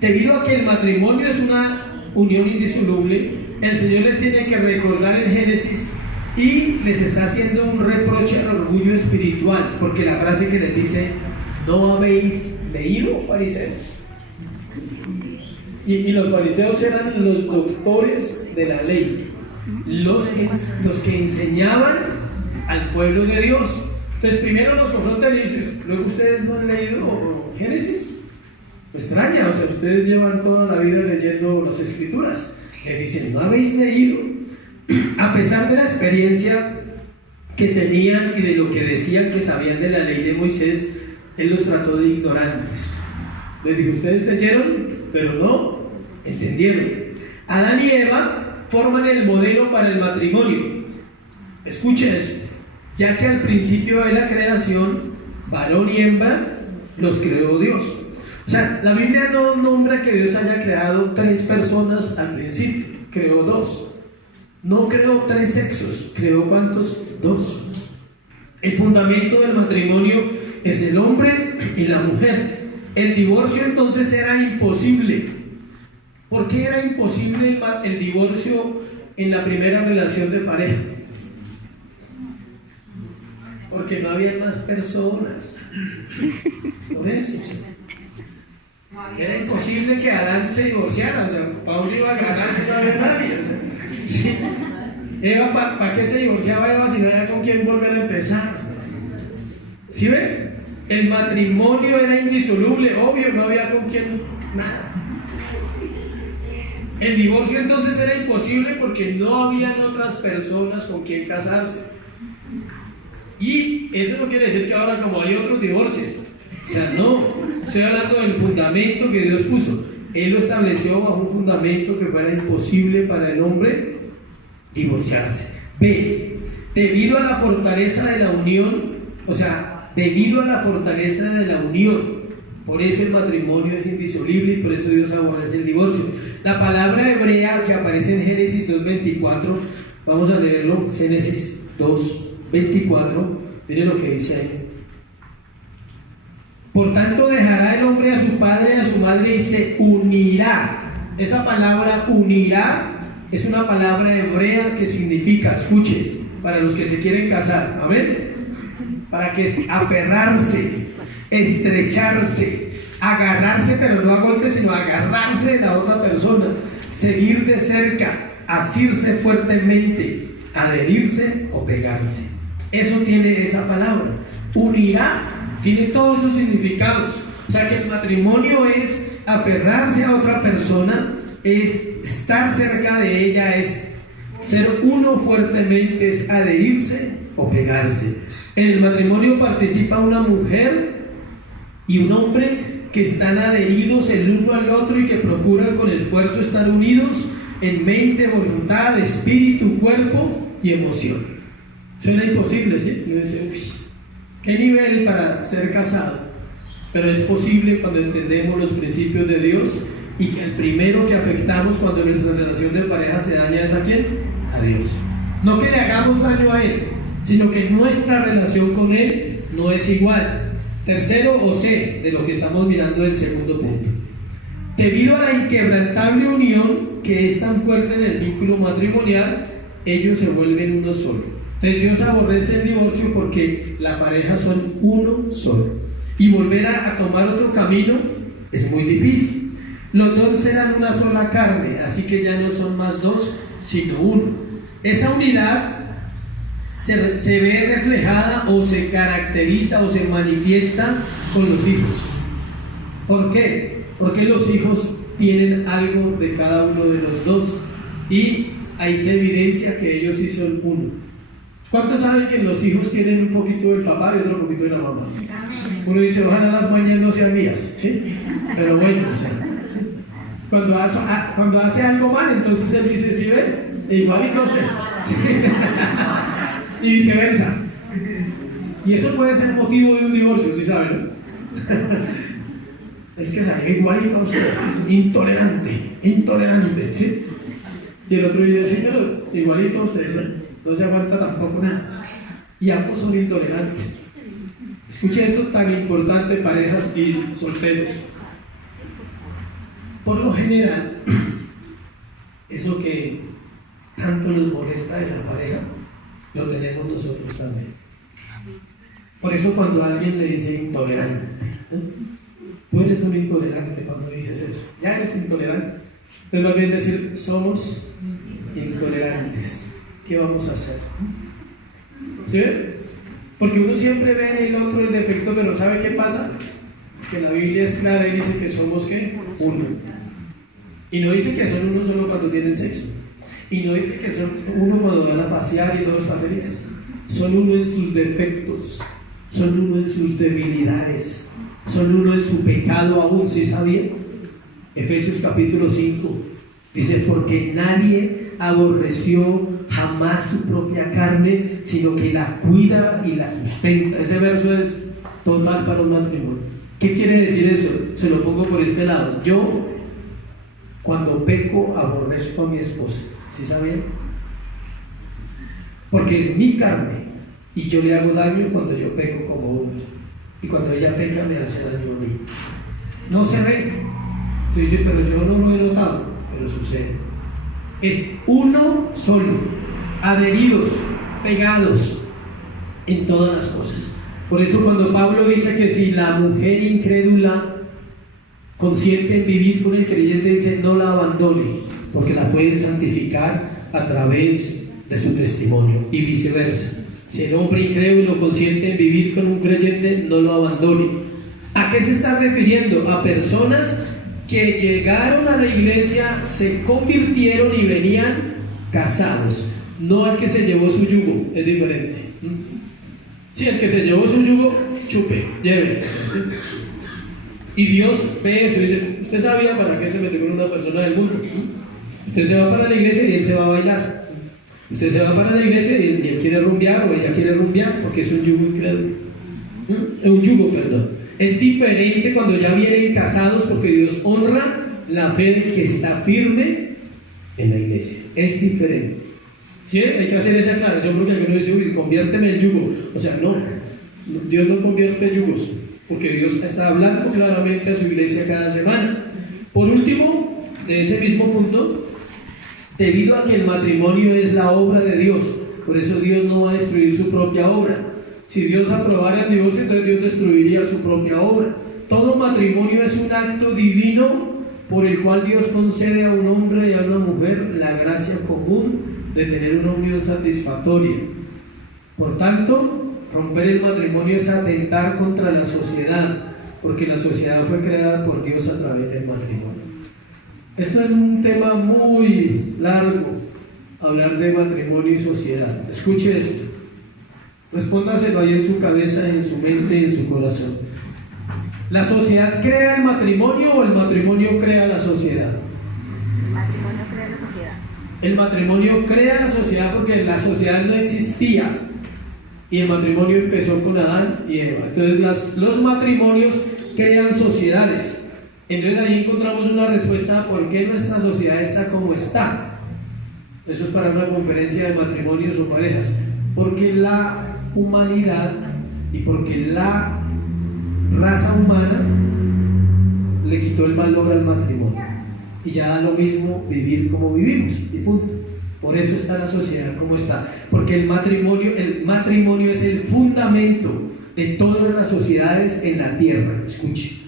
Debido a que el matrimonio es una unión indisoluble, el Señor les tiene que recordar en Génesis y les está haciendo un reproche al orgullo espiritual, porque la frase que les dice, ¿no habéis leído, fariseos? Y los fariseos eran los doctores de la ley, los que enseñaban al pueblo de Dios. Entonces primero los confrontan y dicen, luego ustedes no han leído Génesis. Me extraña, o sea, ustedes llevan toda la vida leyendo las escrituras. Le dicen, ¿no habéis leído? A pesar de la experiencia que tenían y de lo que decían que sabían de la ley de Moisés, Él los trató de ignorantes. Les dijo, ustedes leyeron, pero no entendieron. Adán y Eva forman el modelo para el matrimonio. Escuchen esto, ya que al principio de la creación, varón y hembra los creó Dios. O sea, la Biblia no nombra que Dios haya creado 3 personas al principio, creó 2. No creó 3 sexos, creó ¿cuántos? 2. El fundamento del matrimonio es el hombre y la mujer. El divorcio entonces era imposible. ¿Por qué era imposible el divorcio en la primera relación de pareja? Porque no había más personas. Por eso. Era imposible que Adán se divorciara. O sea, ¿para dónde iba a ganar si no había nadie? O sea, sí. Eva, ¿para qué se divorciaba Eva si no había con quién volver a empezar? ¿Sí ve? El matrimonio era indisoluble, obvio, no había con quién, nada. El divorcio entonces era imposible porque no habían otras personas con quien casarse. Y eso no quiere decir que ahora como hay otros divorcios. O sea, no. Estoy hablando del fundamento que Dios puso. Él lo estableció bajo un fundamento que fuera imposible para el hombre divorciarse. B. Debido a la fortaleza de la unión, o sea, debido a la fortaleza de la unión, por eso el matrimonio es indisoluble y por eso Dios aborrece el divorcio. La palabra hebrea que aparece en Génesis 2:24, vamos a leerlo, Génesis 2:24, miren lo que dice ahí. Por tanto dejará el hombre a su padre y a su madre y se unirá. Esa palabra unirá es una palabra hebrea que significa, escuche, para los que se quieren casar, amén, para que aferrarse, estrecharse, agarrarse, pero no a golpes, sino agarrarse de la otra persona, seguir de cerca, asirse fuertemente, adherirse o pegarse. Eso tiene esa palabra. Unirá tiene todos esos significados. O sea que el matrimonio es aferrarse a otra persona, es estar cerca de ella, es ser uno fuertemente, es adherirse o pegarse. En el matrimonio participa una mujer y un hombre que están adheridos el uno al otro y que procuran con esfuerzo estar unidos en mente, voluntad, espíritu, cuerpo y emoción. Suena imposible, ¿sí? Yo decía, uy, ¿qué nivel para ser casado? Pero es posible cuando entendemos los principios de Dios y que el primero que afectamos cuando nuestra relación de pareja se daña es ¿a quién? A Dios. No que le hagamos daño a Él, sino que nuestra relación con Él no es igual. Tercero o C, de lo que estamos mirando del segundo punto. Debido a la inquebrantable unión que es tan fuerte en el vínculo matrimonial, ellos se vuelven uno solo. Entonces Dios aborrece el divorcio porque la pareja son uno solo. Y volver a tomar otro camino es muy difícil. Los dos serán una sola carne, así que ya no son más dos, sino uno. Esa unidad se ve reflejada o se caracteriza o se manifiesta con los hijos. ¿Por qué? Porque los hijos tienen algo de cada uno de los dos y ahí se evidencia que ellos sí son uno. ¿Cuántos saben que los hijos tienen un poquito del papá y otro poquito de la mamá? Uno dice, ojalá las mañas no sean mías, ¿sí? Pero bueno, o sea, ¿sí? Cuando hace algo mal, entonces él dice, ¿sí ve? Igualito usted. Y viceversa. Y eso puede ser motivo de un divorcio, ¿sí saben? Es que salió igualito usted, intolerante, ¿sí? Y el otro dice, señor, igualito usted, ¿sí? No se aguanta tampoco nada. Y ambos son intolerantes. Escuche esto tan importante, parejas y solteros. Por lo general, eso que tanto nos molesta de la pareja, lo tenemos nosotros también. Por eso cuando alguien le dice intolerante, tú eres un intolerante cuando dices eso, ya eres intolerante. Pero más bien decir, somos intolerantes. ¿Qué vamos a hacer? ¿Sí? Porque uno siempre ve en el otro el defecto, pero ¿sabe qué pasa? Que la Biblia es clara y dice que somos ¿qué? Uno. Y no dice que son uno solo cuando tienen sexo. Y no dice que son uno cuando van a pasear y todo está feliz. Son uno en sus defectos, son uno en sus debilidades, son uno en su pecado aún, ¿sí sabía? Efesios capítulo 5 dice, porque nadie aborreció jamás su propia carne, sino que la cuida y la sustenta. Ese verso es total para un matrimonio. ¿Qué quiere decir eso? Se lo pongo por este lado. Yo, cuando peco, aborrezco a mi esposa. ¿Sí sabían? Porque es mi carne y yo le hago daño cuando yo peco como hombre. Y cuando ella peca me hace daño a mí. No se ve. Se dice, pero yo no lo he notado. Pero sucede. Es uno solo, adheridos, pegados en todas las cosas. Por eso cuando Pablo dice que si la mujer incrédula consiente en vivir con el creyente, dice no la abandone, porque la puede santificar a través de su testimonio y viceversa. Si el hombre incrédulo consiente en vivir con un creyente, no lo abandone. ¿A qué se está refiriendo? A personas que llegaron a la iglesia se convirtieron y venían casados, no al que se llevó su yugo, es diferente. Sí, el que se llevó su yugo, chupe, lleve. ¿Sí? Y Dios ve eso y dice, usted sabía para qué se metió con una persona del mundo. Usted se va para la iglesia y él se va a bailar. Usted se va para la iglesia y él quiere rumbear o ella quiere rumbear porque es un yugo incrédulo. Un yugo, perdón. Es diferente cuando ya vienen casados porque Dios honra la fe del que está firme en la iglesia. Es diferente. ¿Sí? Hay que hacer esa aclaración porque alguno dice, uy, conviérteme el yugo. O sea, no, Dios no convierte yugos porque Dios está hablando claramente a su iglesia cada semana. Por último, de ese mismo punto, debido a que el matrimonio es la obra de Dios, por eso Dios no va a destruir su propia obra. Si Dios aprobara el divorcio, entonces Dios destruiría su propia obra. Todo matrimonio es un acto divino por el cual Dios concede a un hombre y a una mujer la gracia común de tener una unión satisfactoria. Por tanto, romper el matrimonio es atentar contra la sociedad, porque la sociedad fue creada por Dios a través del matrimonio. Esto es un tema muy largo, hablar de matrimonio y sociedad. Escuche esto. Respóndaselo ahí en su cabeza, en su mente y en su corazón. ¿La sociedad crea el matrimonio o el matrimonio crea la sociedad? El matrimonio crea la sociedad. El matrimonio crea la sociedad porque la sociedad no existía y el matrimonio empezó con Adán y Eva. Entonces los matrimonios crean sociedades. Entonces ahí encontramos una respuesta a por qué nuestra sociedad está como está. Eso es para una conferencia de matrimonios o parejas. Porque la humanidad y porque la raza humana le quitó el valor al matrimonio y ya da lo mismo vivir como vivimos y punto. Por eso está la sociedad como está, porque el matrimonio es el fundamento de todas las sociedades en la tierra. Escuche,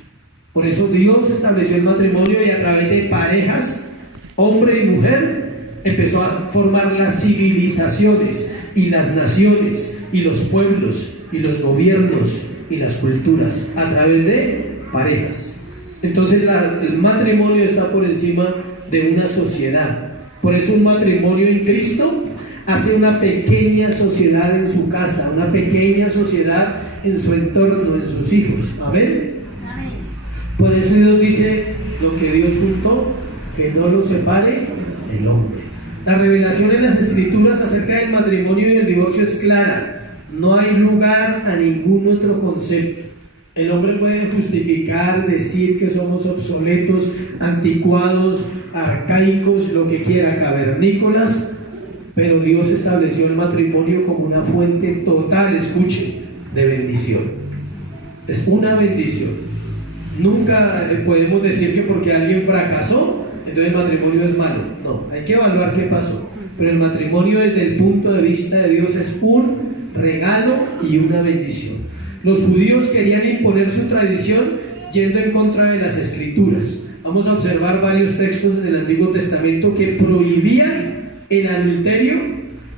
por eso Dios estableció el matrimonio y a través de parejas, hombre y mujer, empezó a formar las civilizaciones y las naciones y los pueblos y los gobiernos y las culturas a través de parejas. Entonces el matrimonio está por encima de una sociedad. Por eso un matrimonio en Cristo hace una pequeña sociedad en su casa, una pequeña sociedad en su entorno, en sus hijos. Amén. Amén. Por eso Dios dice, lo que Dios juntó, que no lo separe el hombre. La revelación en las Escrituras acerca del matrimonio y el divorcio es clara. No hay lugar a ningún otro concepto. El hombre puede justificar, decir que somos obsoletos, anticuados, arcaicos, lo que quiera, cavernícolas, pero Dios estableció el matrimonio como una fuente total, escuche, de bendición. Es una bendición. Nunca podemos decir que porque alguien fracasó, entonces el matrimonio es malo. No, hay que evaluar qué pasó. Pero el matrimonio desde el punto de vista de Dios es un regalo y una bendición. Los judíos querían imponer su tradición yendo en contra de las Escrituras. Vamos a observar varios textos del Antiguo Testamento que prohibían el adulterio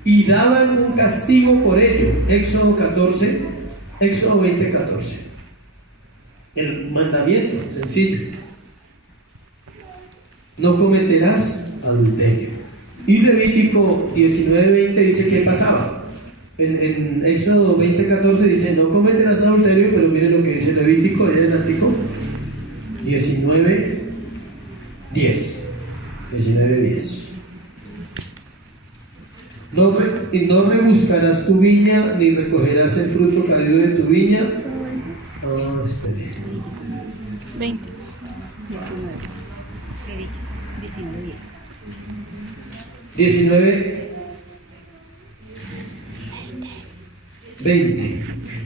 y daban un castigo por ello. Éxodo 20:14. El mandamiento sencillo: no cometerás adulterio. Y Levítico 19:20 dice qué pasaba. En Éxodo 20:14 dice no cometerás adulterio, pero miren lo que dice Levítico, adelántico, 19:10. No rebuscarás tu viña, ni recogerás el fruto caído de tu viña. Espere. 20. 19:20.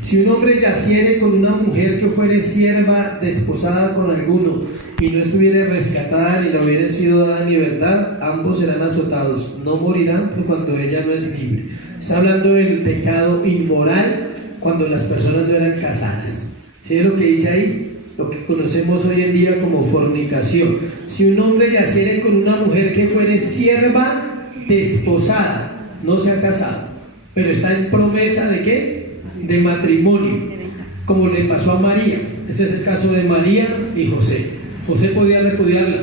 Si un hombre yaciere con una mujer que fuere sierva desposada con alguno y no estuviere rescatada ni le hubiere sido dada en libertad, ambos serán azotados, no morirán por cuanto ella no es libre. Está hablando del pecado inmoral cuando las personas no eran casadas. ¿Sí es lo que dice ahí? Lo que conocemos hoy en día como fornicación. Si un hombre yaciere con una mujer que fuere sierva desposada, no se ha casado, pero está en promesa ¿de qué? De matrimonio, como le pasó a María. Ese es el caso de María y José. José podía repudiarla,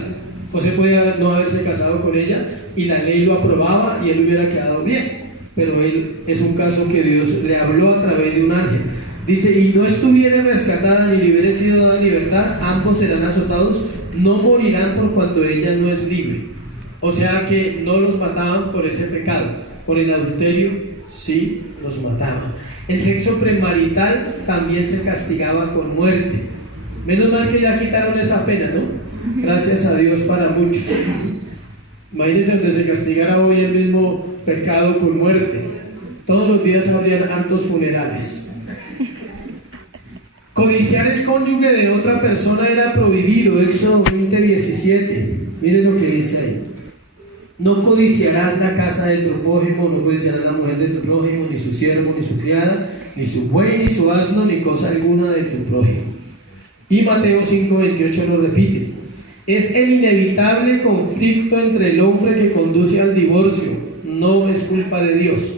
José podía no haberse casado con ella y la ley lo aprobaba y él hubiera quedado bien, pero él es un caso que Dios le habló a través de un ángel. Dice, y no estuviere rescatada ni le hubiera sido dada libertad, ambos serán azotados, no morirán por cuanto ella no es libre. O sea que no los mataban por ese pecado, por el adulterio sí los mataban. El sexo premarital también se castigaba con muerte. Menos mal que ya quitaron esa pena, ¿no? Gracias a Dios para muchos. Imagínense donde se castigara hoy el mismo pecado con muerte. Todos los días habrían hartos funerales. Codiciar el cónyuge de otra persona era prohibido, Éxodo 20:17. Miren lo que dice ahí. No codiciarás la casa de tu prójimo, no codiciarás la mujer de tu prójimo, ni su siervo, ni su criada, ni su buey, ni su asno, ni cosa alguna de tu prójimo. Y Mateo 5:28 lo repite. Es el inevitable conflicto entre el hombre que conduce al divorcio. No es culpa de Dios.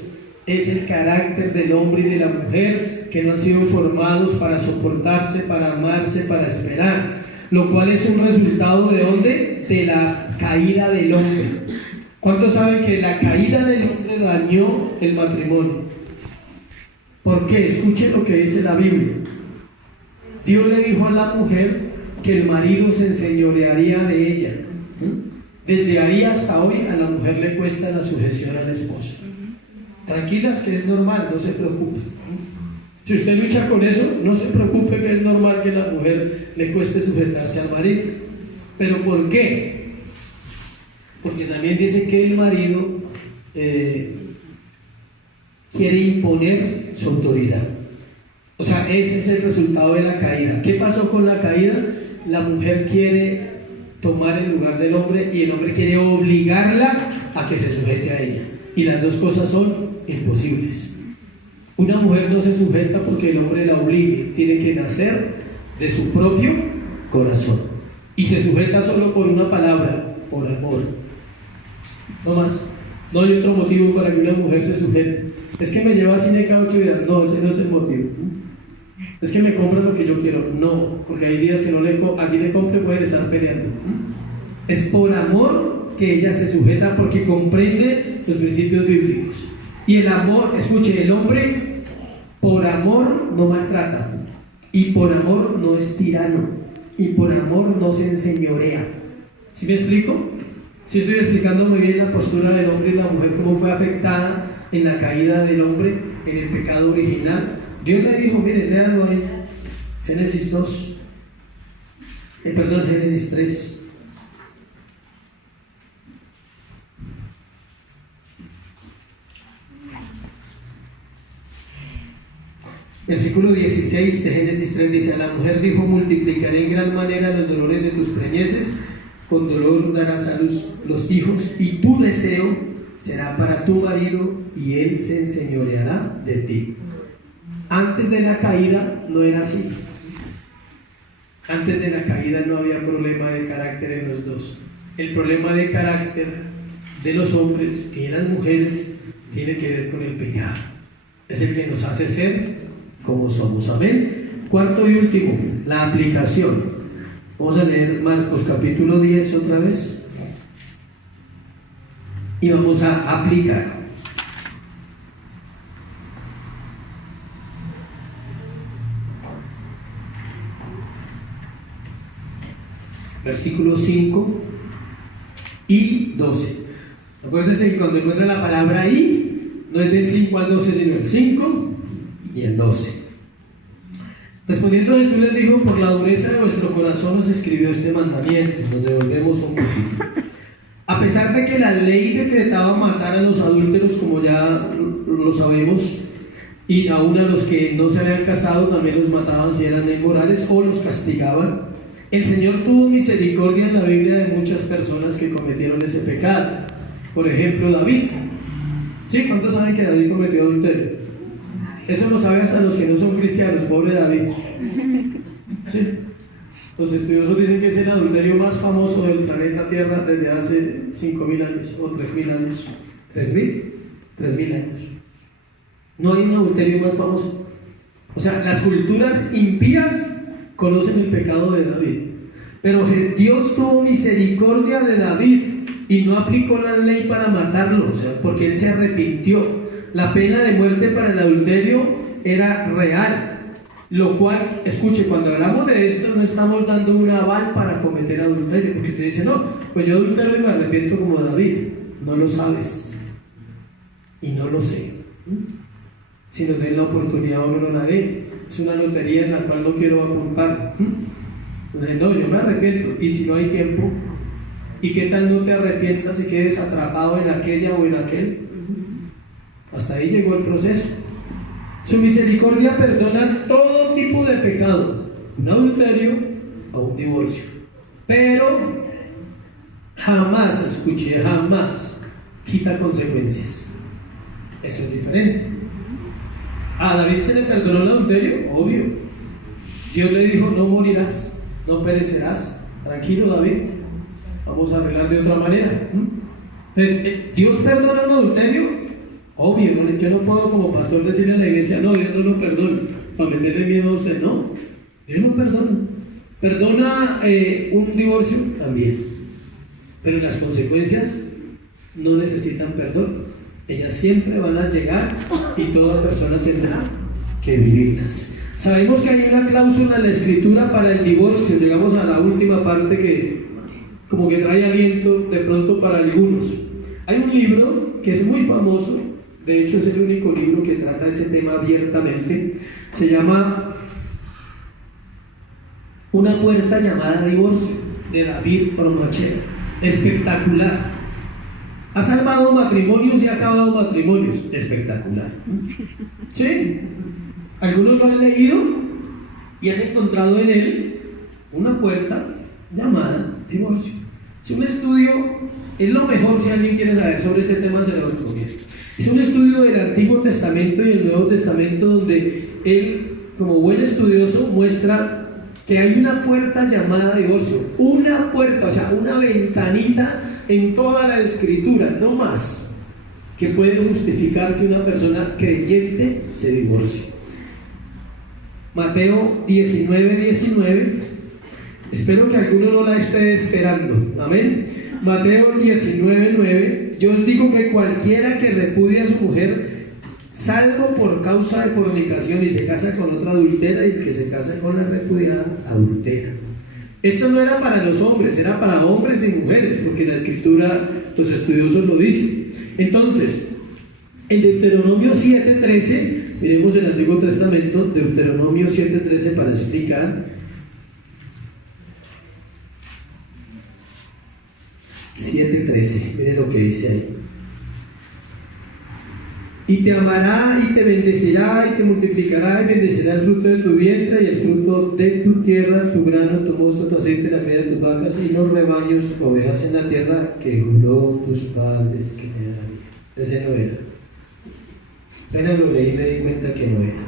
Es el carácter del hombre y de la mujer que no han sido formados para soportarse, para amarse, para esperar. Lo cual es un resultado ¿de dónde? De la caída del hombre. ¿Cuántos saben que la caída del hombre dañó el matrimonio? ¿Por qué? Escuchen lo que dice la Biblia. Dios le dijo a la mujer que el marido se enseñorearía de ella. Desde ahí hasta hoy a la mujer le cuesta la sujeción al esposo. Tranquilas que es normal, no se preocupen. Si usted lucha con eso, no se preocupe que es normal que a la mujer le cueste sujetarse al marido. ¿Pero por qué? Porque también dice que el marido quiere imponer su autoridad. O sea, ese es el resultado de la caída. ¿Qué pasó con la caída? La mujer quiere tomar el lugar del hombre y el hombre quiere obligarla a que se sujete a ella. Y las dos cosas son imposibles. Una mujer no se sujeta porque el hombre la obligue, tiene que nacer de su propio corazón. Y se sujeta solo por una palabra, por amor. No más. No hay otro motivo para que una mujer se sujete. Es que me lleva al cine cada 8 días. No, ese no es el motivo. Es que me compra lo que yo quiero. No, porque hay días que no así le compre pueden estar peleando. Es por amor que ella se sujeta porque comprende los principios bíblicos. Y el amor, escuche, el hombre por amor no maltrata, y por amor no es tirano, y por amor no se enseñorea. ¿Sí me explico? ¿Sí estoy explicando muy bien la postura del hombre y la mujer, cómo fue afectada en la caída del hombre, en el pecado original? Dios le dijo, miren, léanlo ahí, Génesis 3. Versículo 16 de Génesis 3 dice: a la mujer dijo, multiplicaré en gran manera los dolores de tus preñeces, con dolor darás a luz los hijos, y tu deseo será para tu marido, y él se enseñoreará de ti. Antes de la caída no era así. Antes de la caída no había problema de carácter en los dos. El problema de carácter de los hombres y de las mujeres tiene que ver con el pecado. Es el que nos hace ser como somos. Amén. Cuarto y último, la aplicación. Vamos a leer Marcos capítulo 10 otra vez y vamos a aplicar. Versículos 5 y 12. Acuérdense que cuando encuentran la palabra "y", no es del 5 al 12, sino el 5 y el 12. Respondiendo Jesús les dijo: por la dureza de vuestro corazón os escribió este mandamiento. Nos devolvemos un poquito. A pesar de que la ley decretaba matar a los adúlteros, como ya lo sabemos, y aún a los que no se habían casado también los mataban si eran inmorales o los castigaban, el Señor tuvo misericordia en la Biblia de muchas personas que cometieron ese pecado. Por ejemplo, David. ¿Sí? ¿Cuántos saben que David cometió adulterio? Eso lo saben hasta los que no son cristianos. Pobre David. ¿Sí? Los estudiosos dicen que es el adulterio más famoso del planeta Tierra desde hace 5.000 años o 3.000 años. ¿3.000 años? No hay un adulterio más famoso. O sea, las culturas impías conocen el pecado de David. Pero Dios tuvo misericordia de David y no aplicó la ley para matarlo, o sea, porque él se arrepintió. La pena de muerte para el adulterio era real, lo cual, escuche, cuando hablamos de esto no estamos dando un aval para cometer adulterio, porque usted dice, no, pues yo adultero y me arrepiento como David. No lo sabes y no lo sé. Si nos den la oportunidad o no la den, es una lotería en la cual no quiero apuntar. Entonces, no, yo me arrepiento, y si no hay tiempo, ¿y qué tal no te arrepientas y quedes atrapado en aquella o en aquel? Hasta ahí llegó el proceso. Su misericordia perdona todo tipo de pecado, un adulterio o un divorcio, pero jamás, escuché, jamás quita consecuencias. Eso es diferente. ¿A David se le perdonó el adulterio? Obvio. Dios le dijo, no morirás, no perecerás. Tranquilo, David, vamos a arreglar de otra manera. Entonces, ¿Dios perdona un adulterio? Obvio, ¿no? Yo no puedo como pastor decirle a la iglesia, no, Dios no lo perdona, para meterle miedo a usted. No, Dios lo perdona. Perdona un divorcio también, pero las consecuencias no necesitan perdón. Ellas siempre van a llegar y toda persona tendrá que vivirlas. Sabemos que hay una cláusula en la escritura para el divorcio. Llegamos a la última parte que como que trae aliento de pronto para algunos. Hay un libro que es muy famoso, de hecho es el único libro que trata ese tema abiertamente. Se llama Una puerta llamada divorcio, de David Bromachero. Espectacular. Ha salvado matrimonios y ha acabado matrimonios. Espectacular. ¿Sí? Algunos lo han leído y han encontrado en él una puerta llamada divorcio. Es un estudio, es lo mejor. Si alguien quiere saber sobre este tema, se lo recomiendo. Es un estudio del Antiguo Testamento y el Nuevo Testamento, donde él, como buen estudioso, muestra que hay una puerta llamada divorcio. Una puerta, o sea, una ventanita en toda la escritura, no más, que puede justificar que una persona creyente se divorcie. Mateo 19:19. Espero que alguno no la esté esperando. Amén. Mateo 19:9. Yo os digo que cualquiera que repudia a su mujer, salvo por causa de fornicación, y se casa con otra adultera, y el que se casa con la repudiada, adultera. Esto no era para los hombres, era para hombres y mujeres, porque la escritura, los estudiosos lo dicen. Entonces, en Deuteronomio 7:13, miremos el Antiguo Testamento, Deuteronomio 7:13, para explicar. 7:13, miren lo que dice ahí. Y te amará y te bendecirá y te multiplicará y bendecirá el fruto de tu vientre y el fruto de tu tierra, tu grano, tu mosto, tu aceite, la cría de tus vacas y los rebaños, ovejas en la tierra que juró tus padres que me daría. Ese no era. Apenas lo leí y me di cuenta que no era.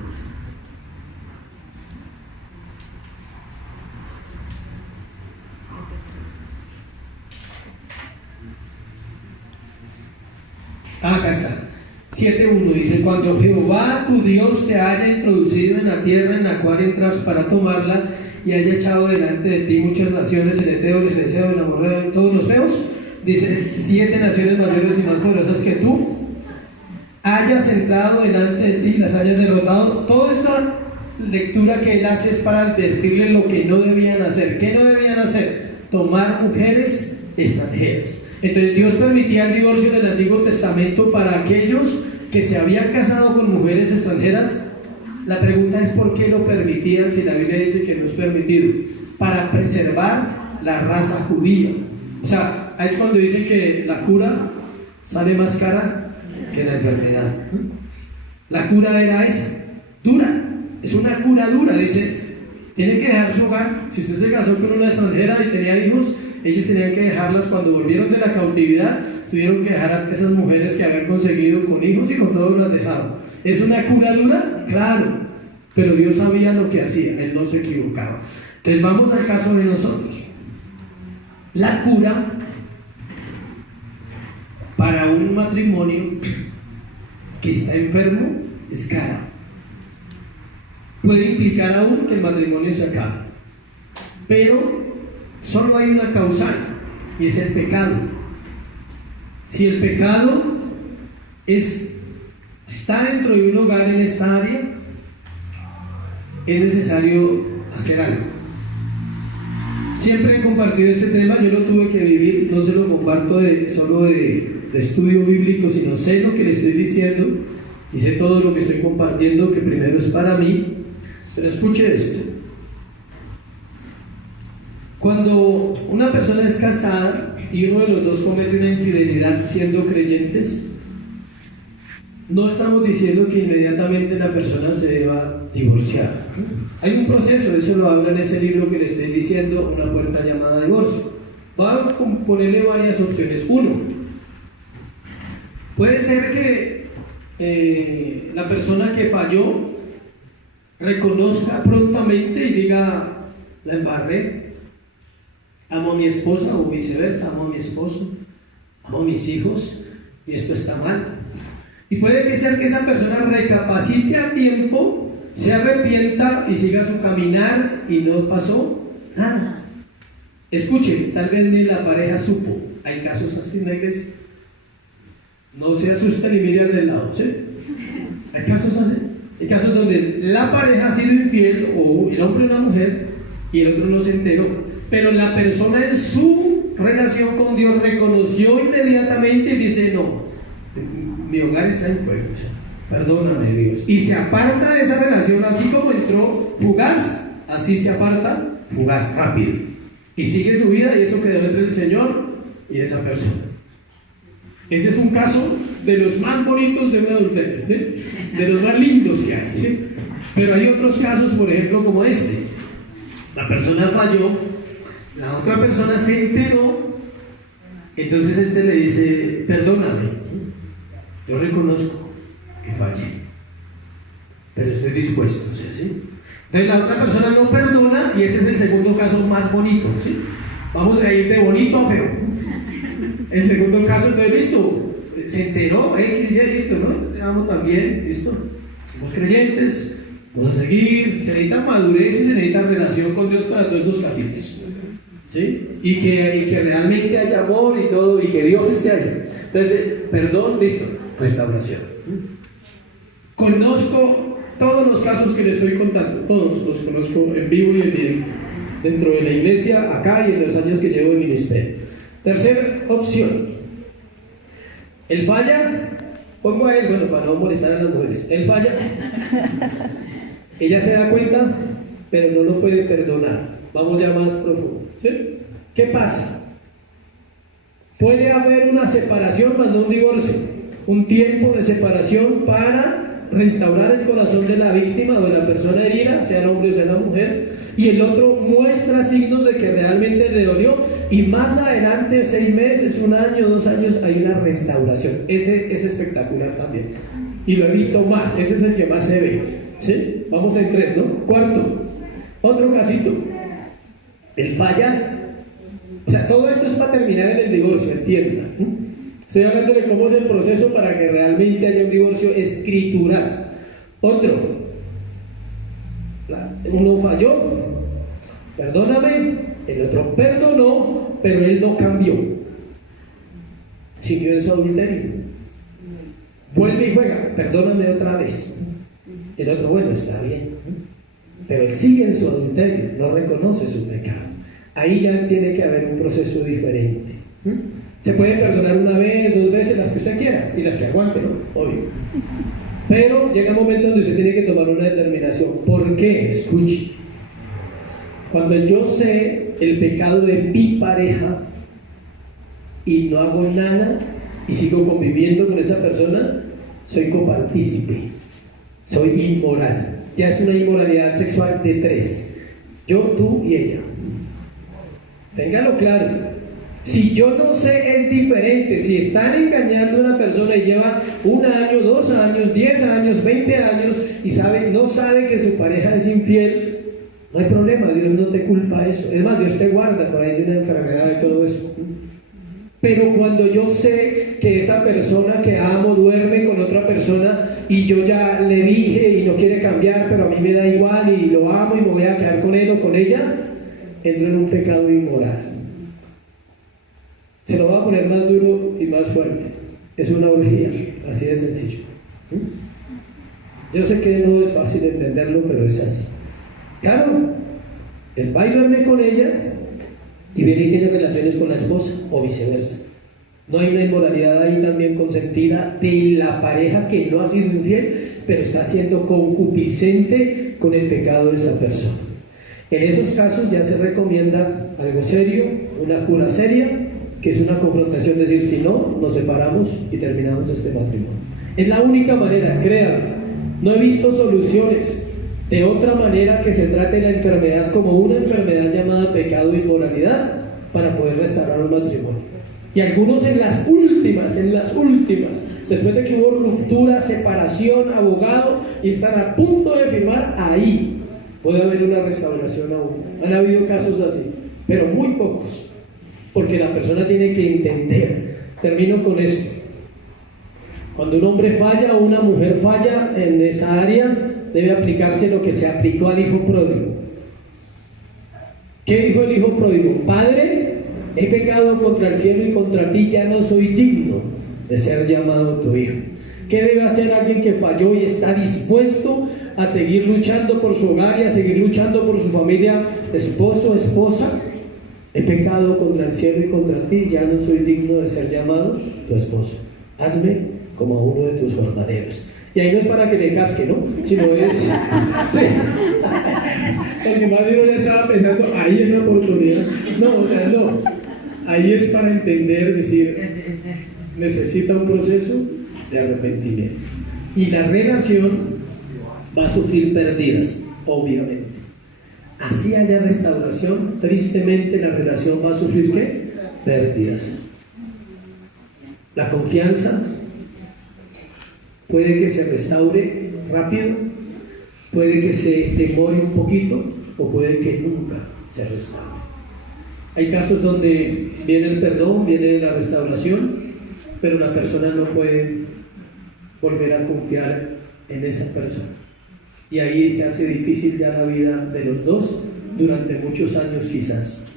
Acá está. 7:1 dice: cuando Jehová tu Dios te haya introducido en la tierra en la cual entras para tomarla, y haya echado delante de ti muchas naciones, el Eteo, el Geseo, el Amorreo, todos los feos, dice 7 naciones mayores y más poderosas que tú, hayas entrado delante de ti y las hayas derrotado. Toda esta lectura que él hace es para advertirle lo que no debían hacer. ¿Qué no debían hacer? Tomar mujeres extranjeras. Entonces Dios permitía el divorcio en el Antiguo Testamento para aquellos que se habían casado con mujeres extranjeras. La pregunta es ¿por qué lo permitía si la Biblia dice que no es permitido? Para preservar la raza judía. O sea, es cuando dice que la cura sale más cara que la enfermedad. La cura era esa, dura, es una cura dura. Dice, tiene que dejar su hogar. Si usted se casó con una extranjera y tenía hijos, ellos tenían que dejarlas. Cuando volvieron de la cautividad, tuvieron que dejar a esas mujeres que habían conseguido con hijos y con todo las dejaron. ¿Es una cura dura? Claro, pero Dios sabía lo que hacía, Él no se equivocaba. Entonces vamos al caso de nosotros. La cura para un matrimonio que está enfermo es cara. Puede implicar aún que el matrimonio se acabe, pero solo hay una causal, y es el pecado. Si el pecado está dentro de un hogar en esta área, es necesario hacer algo. Siempre he compartido este tema, yo lo tuve que vivir, no se lo comparto solo de estudio bíblico, sino sé lo que le estoy diciendo y sé todo lo que estoy compartiendo, que primero es para mí. Pero escuche esto: cuando una persona es casada y uno de los dos comete una infidelidad siendo creyentes, no estamos diciendo que inmediatamente la persona se deba divorciar. Hay un proceso, eso lo habla en ese libro que le estoy diciendo, Una puerta llamada divorcio. Voy a ponerle varias opciones. Uno, puede ser que la persona que falló reconozca prontamente y diga: la embarré, amo a mi esposa, o viceversa, amo a mi esposo, amo a mis hijos, y esto está mal. Y puede que sea que esa persona recapacite a tiempo, se arrepienta y siga su caminar y no pasó nada. Escuche, tal vez ni la pareja supo. Hay casos así en la iglesia. No se asusten y miren del lado, ¿sí? Hay casos así. Hay casos donde la pareja ha sido infiel, o el hombre o la mujer, y el otro no se enteró. Pero la persona en su relación con Dios reconoció inmediatamente y dice: no, mi hogar está en fuego, perdóname, Dios. Y se aparta de esa relación, así como entró fugaz, así se aparta fugaz, rápido. Y sigue su vida, y eso quedó entre el Señor y esa persona. Ese es un caso de los más bonitos de un adulterio, ¿sí? De los más lindos que hay, ¿sí? Pero hay otros casos, por ejemplo, como este. La persona falló, la otra persona se enteró, entonces este le dice: perdóname, yo reconozco que fallé, pero estoy dispuesto, ¿sí? Entonces la otra persona no perdona, y ese es el segundo caso más bonito, ¿sí? Vamos a ir de bonito a feo. El segundo caso, entonces, listo, se enteró, ya listo, ¿no? Vamos también, listo, somos creyentes, vamos a seguir. Se necesita madurez y se necesita relación con Dios para todos estos casitos, ¿sí? Y que realmente haya amor y todo, y que Dios esté ahí. Entonces, perdón, listo, restauración. Conozco todos los casos que le estoy contando, todos los conozco en vivo y en directo, dentro de la iglesia, acá y en los años que llevo en ministerio. Tercera opción: él falla, pongo a él, bueno, para no molestar a las mujeres, él falla, ella se da cuenta, pero no lo puede perdonar. Vamos ya más profundo, ¿sí? ¿Qué pasa? Puede haber una separación, más no un divorcio, un tiempo de separación para restaurar el corazón de la víctima o de la persona herida, sea el hombre o sea la mujer, y el otro muestra signos de que realmente le dolió, y más adelante, 6 meses, 1 año, 2 años, hay una restauración. Ese es espectacular también, y lo he visto más, ese es el que más se ve, ¿sí? Vamos en 3, ¿no? Cuarto, otro casito, él falla. O sea, todo esto es para terminar en el divorcio, entienda. Estoy hablando de cómo es el proceso para que realmente haya un divorcio escritural. Otro, uno falló, perdóname, el otro perdonó, pero él no cambió, siguió en su adulterio, vuelve y juega, perdóname otra vez. El otro, bueno, está bien, pero él sigue en su adulterio, no reconoce su pecado. Ahí ya tiene que haber un proceso diferente. Se puede perdonar 1 vez, 2 veces, las que usted quiera, y las que aguante, ¿no? Obvio. Pero llega un momento donde usted tiene que tomar una determinación. ¿Por qué? Escuche. Cuando yo sé el pecado de mi pareja y no hago nada y sigo conviviendo con esa persona, soy copartícipe, soy inmoral. Ya es una inmoralidad sexual de 3: yo, tú y ella. Téngalo claro. Si yo no sé, es diferente. Si están engañando a una persona y lleva 1 año, 2 años, 10 años, 20 años y no sabe que su pareja es infiel, no hay problema, Dios no te culpa eso. Es más, Dios te guarda por ahí de una enfermedad y todo eso. Pero cuando yo sé que esa persona que amo duerme con otra persona y yo ya le dije y no quiere cambiar, pero a mí me da igual y lo amo y me voy a quedar con él o con ella, entró en un pecado inmoral. Se lo voy a poner más duro y más fuerte. Es una orgía, así de sencillo. Yo sé que no es fácil entenderlo, pero es así. Claro, él va y duerme con ella y viene y tiene relaciones con la esposa, o viceversa. No hay una inmoralidad ahí también consentida de la pareja que no ha sido infiel, pero está siendo concupiscente con el pecado de esa persona. En esos casos ya se recomienda algo serio, una cura seria, que es una confrontación, decir, si no, nos separamos y terminamos este matrimonio. Es la única manera, créanme. No he visto soluciones de otra manera que se trate la enfermedad como una enfermedad llamada pecado e inmoralidad para poder restaurar un matrimonio. Y algunos en las últimas, después de que hubo ruptura, separación, abogado, y están a punto de firmar, ahí puede haber una restauración aún. Han habido casos así, pero muy pocos, porque la persona tiene que entender. Termino con esto. Cuando un hombre falla o una mujer falla en esa área, debe aplicarse lo que se aplicó al hijo pródigo. ¿Qué dijo el hijo pródigo? Padre, he pecado contra el cielo y contra ti, ya no soy digno de ser llamado tu hijo. ¿Qué debe hacer alguien que falló y está dispuesto a seguir luchando por su hogar y a seguir luchando por su familia, esposo, esposa? He pecado contra el cielo y contra ti, ya no soy digno de ser llamado tu esposo. Hazme como a uno de tus jornaleros. Y ahí no es para que le casque, ¿no? Sino es... sí. Porque más de uno ya estaba pensando, ahí es la oportunidad. No, o sea, no. Ahí es para entender, decir, necesita un proceso de arrepentimiento. Y la relación va a sufrir pérdidas, obviamente. Así haya restauración, tristemente la relación va a sufrir ¿qué? Pérdidas. La confianza puede que se restaure rápido, puede que se demore un poquito o puede que nunca se restaure. Hay casos donde viene el perdón, viene la restauración, pero la persona no puede volver a confiar en esa persona. Y ahí se hace difícil ya la vida de los dos durante muchos años quizás.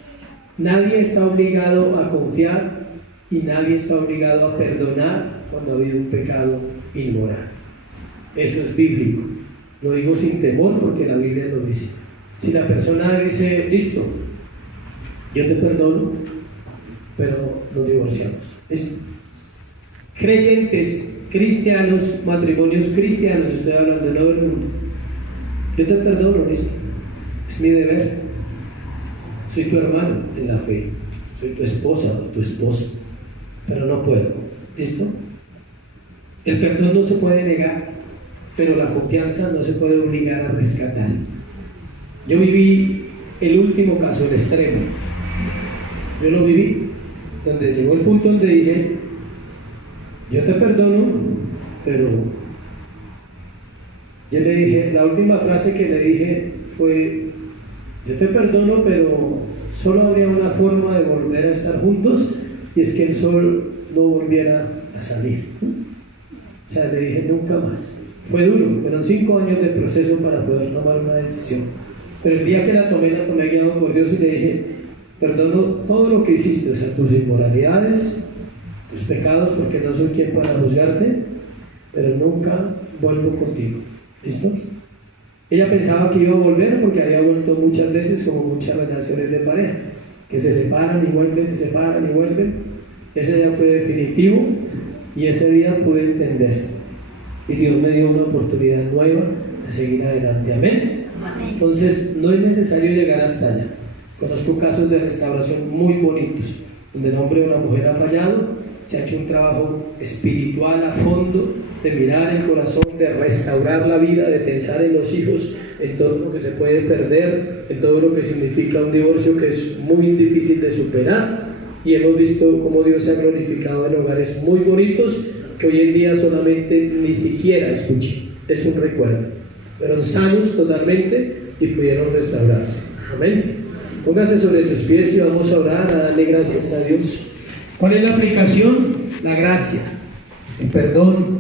Nadie está obligado a confiar y nadie está obligado a perdonar cuando ha habido un pecado inmoral. Eso es bíblico. Lo digo sin temor porque la Biblia lo dice. Si la persona dice, listo, yo te perdono, pero nos divorciamos. ¿Listo? Creyentes, cristianos, matrimonios cristianos, estoy hablando, no del mundo. Yo te perdono, listo. Es mi deber. Soy tu hermano en la fe. Soy tu esposa o tu esposo. Pero no puedo. ¿Listo? El perdón no se puede negar, pero la confianza no se puede obligar a rescatar. Yo viví el último caso, el extremo. Yo lo viví, donde llegó el punto donde dije, yo te perdono, pero yo le dije, la última frase que le dije fue, yo te perdono, pero solo habría una forma de volver a estar juntos, y es que el sol no volviera a salir. O sea, le dije, nunca más. Fue duro, fueron 5 años de proceso para poder tomar una decisión. Pero el día que la tomé guiado por Dios y le dije, perdono todo lo que hiciste, o sea, tus inmoralidades, tus pecados, porque no soy quien para juzgarte, pero nunca vuelvo contigo. ¿Listo? Ella pensaba que iba a volver porque había vuelto muchas veces, como muchas relaciones de pareja, que se separan y vuelven, se separan y vuelven. Ese día fue definitivo y ese día pude entender. Y Dios me dio una oportunidad nueva de seguir adelante. Amén. Entonces, no es necesario llegar hasta allá. Conozco casos de restauración muy bonitos, donde el hombre o la mujer ha fallado, se ha hecho un trabajo espiritual a fondo, de mirar el corazón, de restaurar la vida, de pensar en los hijos, en todo lo que se puede perder, en todo lo que significa un divorcio que es muy difícil de superar. Y hemos visto cómo Dios se ha glorificado en hogares muy bonitos que hoy en día solamente ni siquiera escuché, es un recuerdo, pero sanos totalmente y pudieron restaurarse. Amén. Póngase sobre sus pies y vamos a orar, a darle gracias a Dios. ¿Cuál es la aplicación? La gracia, el perdón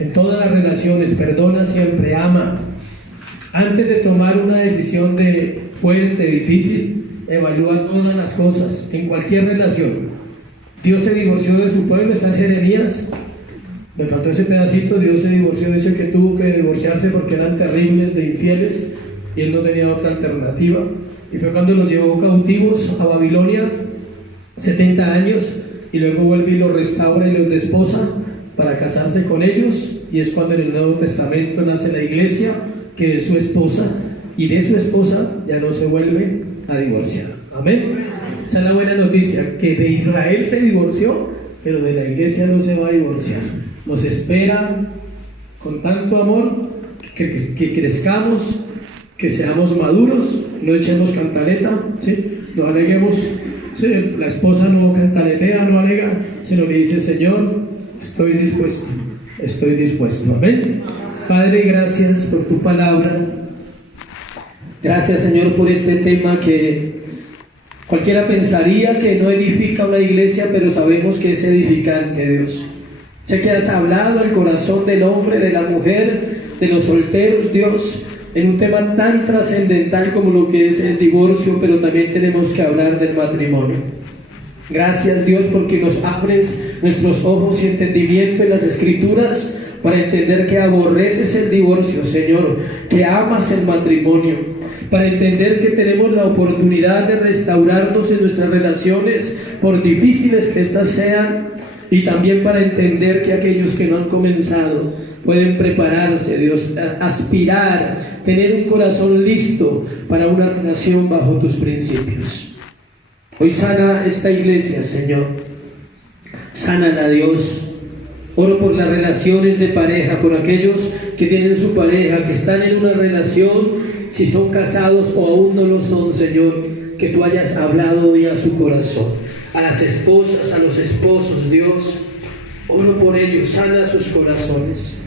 en todas las relaciones. Perdona siempre, ama. Antes de tomar una decisión fuerte, difícil, evalúa todas las cosas, en cualquier relación. Dios se divorció de su pueblo, está en Jeremías. Me faltó ese pedacito. Dios se divorció, dice que tuvo que divorciarse porque eran terribles de infieles y él no tenía otra alternativa. Y fue cuando los llevó cautivos a Babilonia 70 años y luego vuelve y los restaura y los desposa para casarse con ellos, y es cuando en el Nuevo Testamento nace la iglesia, que es su esposa, y de su esposa ya no se vuelve a divorciar. Amén. Esa es la buena noticia, que de Israel se divorció, pero de la iglesia no se va a divorciar. Nos espera con tanto amor que crezcamos, que seamos maduros, no echemos cantaleta, ¿sí? No aleguemos, ¿sí? La esposa no cantaletea, no alega, sino que dice: Señor, estoy dispuesto. Amén. Padre, gracias por tu palabra. Gracias, Señor, por este tema que cualquiera pensaría que no edifica una iglesia, pero sabemos que es edificante, Dios. Sé que has hablado al corazón del hombre, de la mujer, de los solteros, Dios, en un tema tan trascendental como lo que es el divorcio, pero también tenemos que hablar del matrimonio. Gracias, Dios, porque nos abres nuestros ojos y entendimiento en las Escrituras para entender que aborreces el divorcio, Señor, que amas el matrimonio, para entender que tenemos la oportunidad de restaurarnos en nuestras relaciones, por difíciles que éstas sean, y también para entender que aquellos que no han comenzado pueden prepararse, Dios, aspirar, tener un corazón listo para una relación bajo tus principios. Hoy sana esta iglesia, Señor. Sánala, Dios. Oro por las relaciones de pareja, por aquellos que tienen su pareja, que están en una relación, si son casados o aún no lo son, Señor, que tú hayas hablado hoy a su corazón. A las esposas, a los esposos, Dios, oro por ellos, sana sus corazones.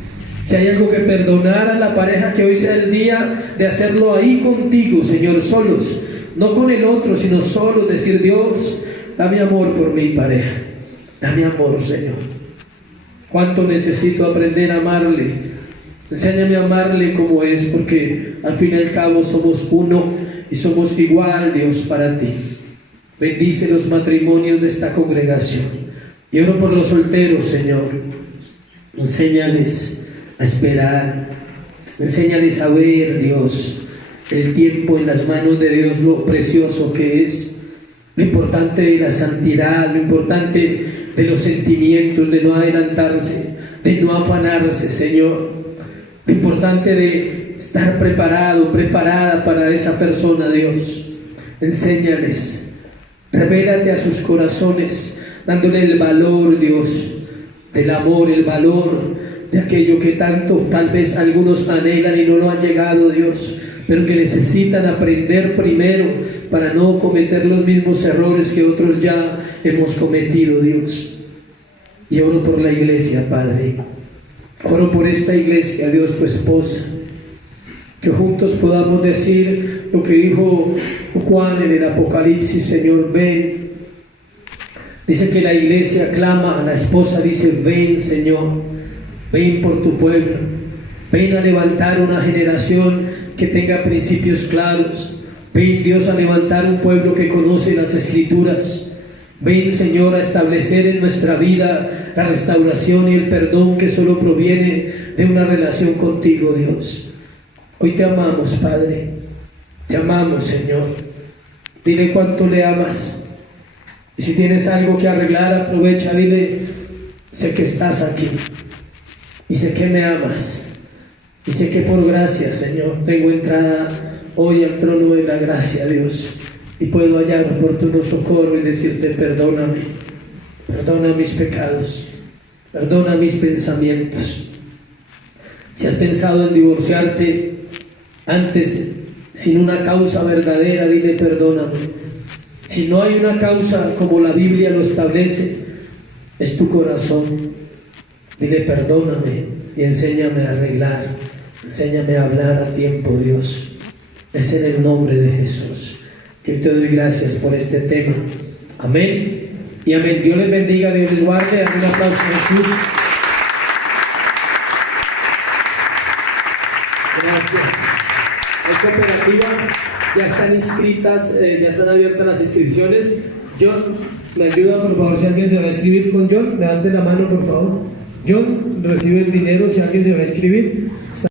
Si hay algo que perdonar a la pareja, que hoy sea el día de hacerlo ahí contigo, Señor, solos, no con el otro, sino solos, decir: Dios, dame amor por mi pareja, dame amor, Señor. Cuánto necesito aprender a amarle. Enséñame a amarle como es, porque al fin y al cabo somos uno y somos igual, Dios, para ti. Bendice los matrimonios de esta congregación. Y oro por los solteros, Señor. Enséñales a esperar. Enséñales a ver, Dios, el tiempo en las manos de Dios, lo precioso que es. Lo importante de la santidad, lo importante de los sentimientos, de no adelantarse, de no afanarse, Señor. Lo importante de estar preparado, preparada para esa persona, Dios. Enséñales. Revélate a sus corazones, dándole el valor, Dios, del amor, el valor de aquello que tanto tal vez algunos anhelan y no lo han llegado, Dios, pero que necesitan aprender primero para no cometer los mismos errores que otros ya hemos cometido, Dios. Y oro por la iglesia, Padre. Oro por esta iglesia, Dios, tu esposa, que juntos podamos decir lo que dijo Juan en el Apocalipsis: Señor, ven. Dice que la iglesia clama a la esposa, dice: ven, Señor, ven por tu pueblo, ven a levantar una generación que tenga principios claros, ven, Dios, a levantar un pueblo que conoce las Escrituras, ven, Señor, a establecer en nuestra vida la restauración y el perdón que solo proviene de una relación contigo, Dios. Hoy te amamos, Padre, te amamos, Señor. Dile cuánto le amas, y si tienes algo que arreglar, aprovecha, dile: sé que estás aquí, y sé que me amas, y sé que por gracia, Señor, tengo entrada hoy al trono de la gracia, Dios, y puedo hallar oportuno socorro y decirte: perdóname, perdona mis pecados, perdona mis pensamientos. Si has pensado en divorciarte antes sin una causa verdadera, dile: perdóname. Si no hay una causa como la Biblia lo establece, es tu corazón. Dile: perdóname y enséñame a arreglar, enséñame a hablar a tiempo, Dios. Es en el nombre de Jesús que te doy gracias por este tema. Amén y amén. Dios les bendiga, Dios les guarde. Dame un aplauso a Jesús. Gracias. ¿Hay cooperativa? ya están inscritas, ya están abiertas las inscripciones. John, me ayuda por favor si alguien se va a inscribir con John, levante la mano por favor. John, recibe el dinero si alguien se va a inscribir.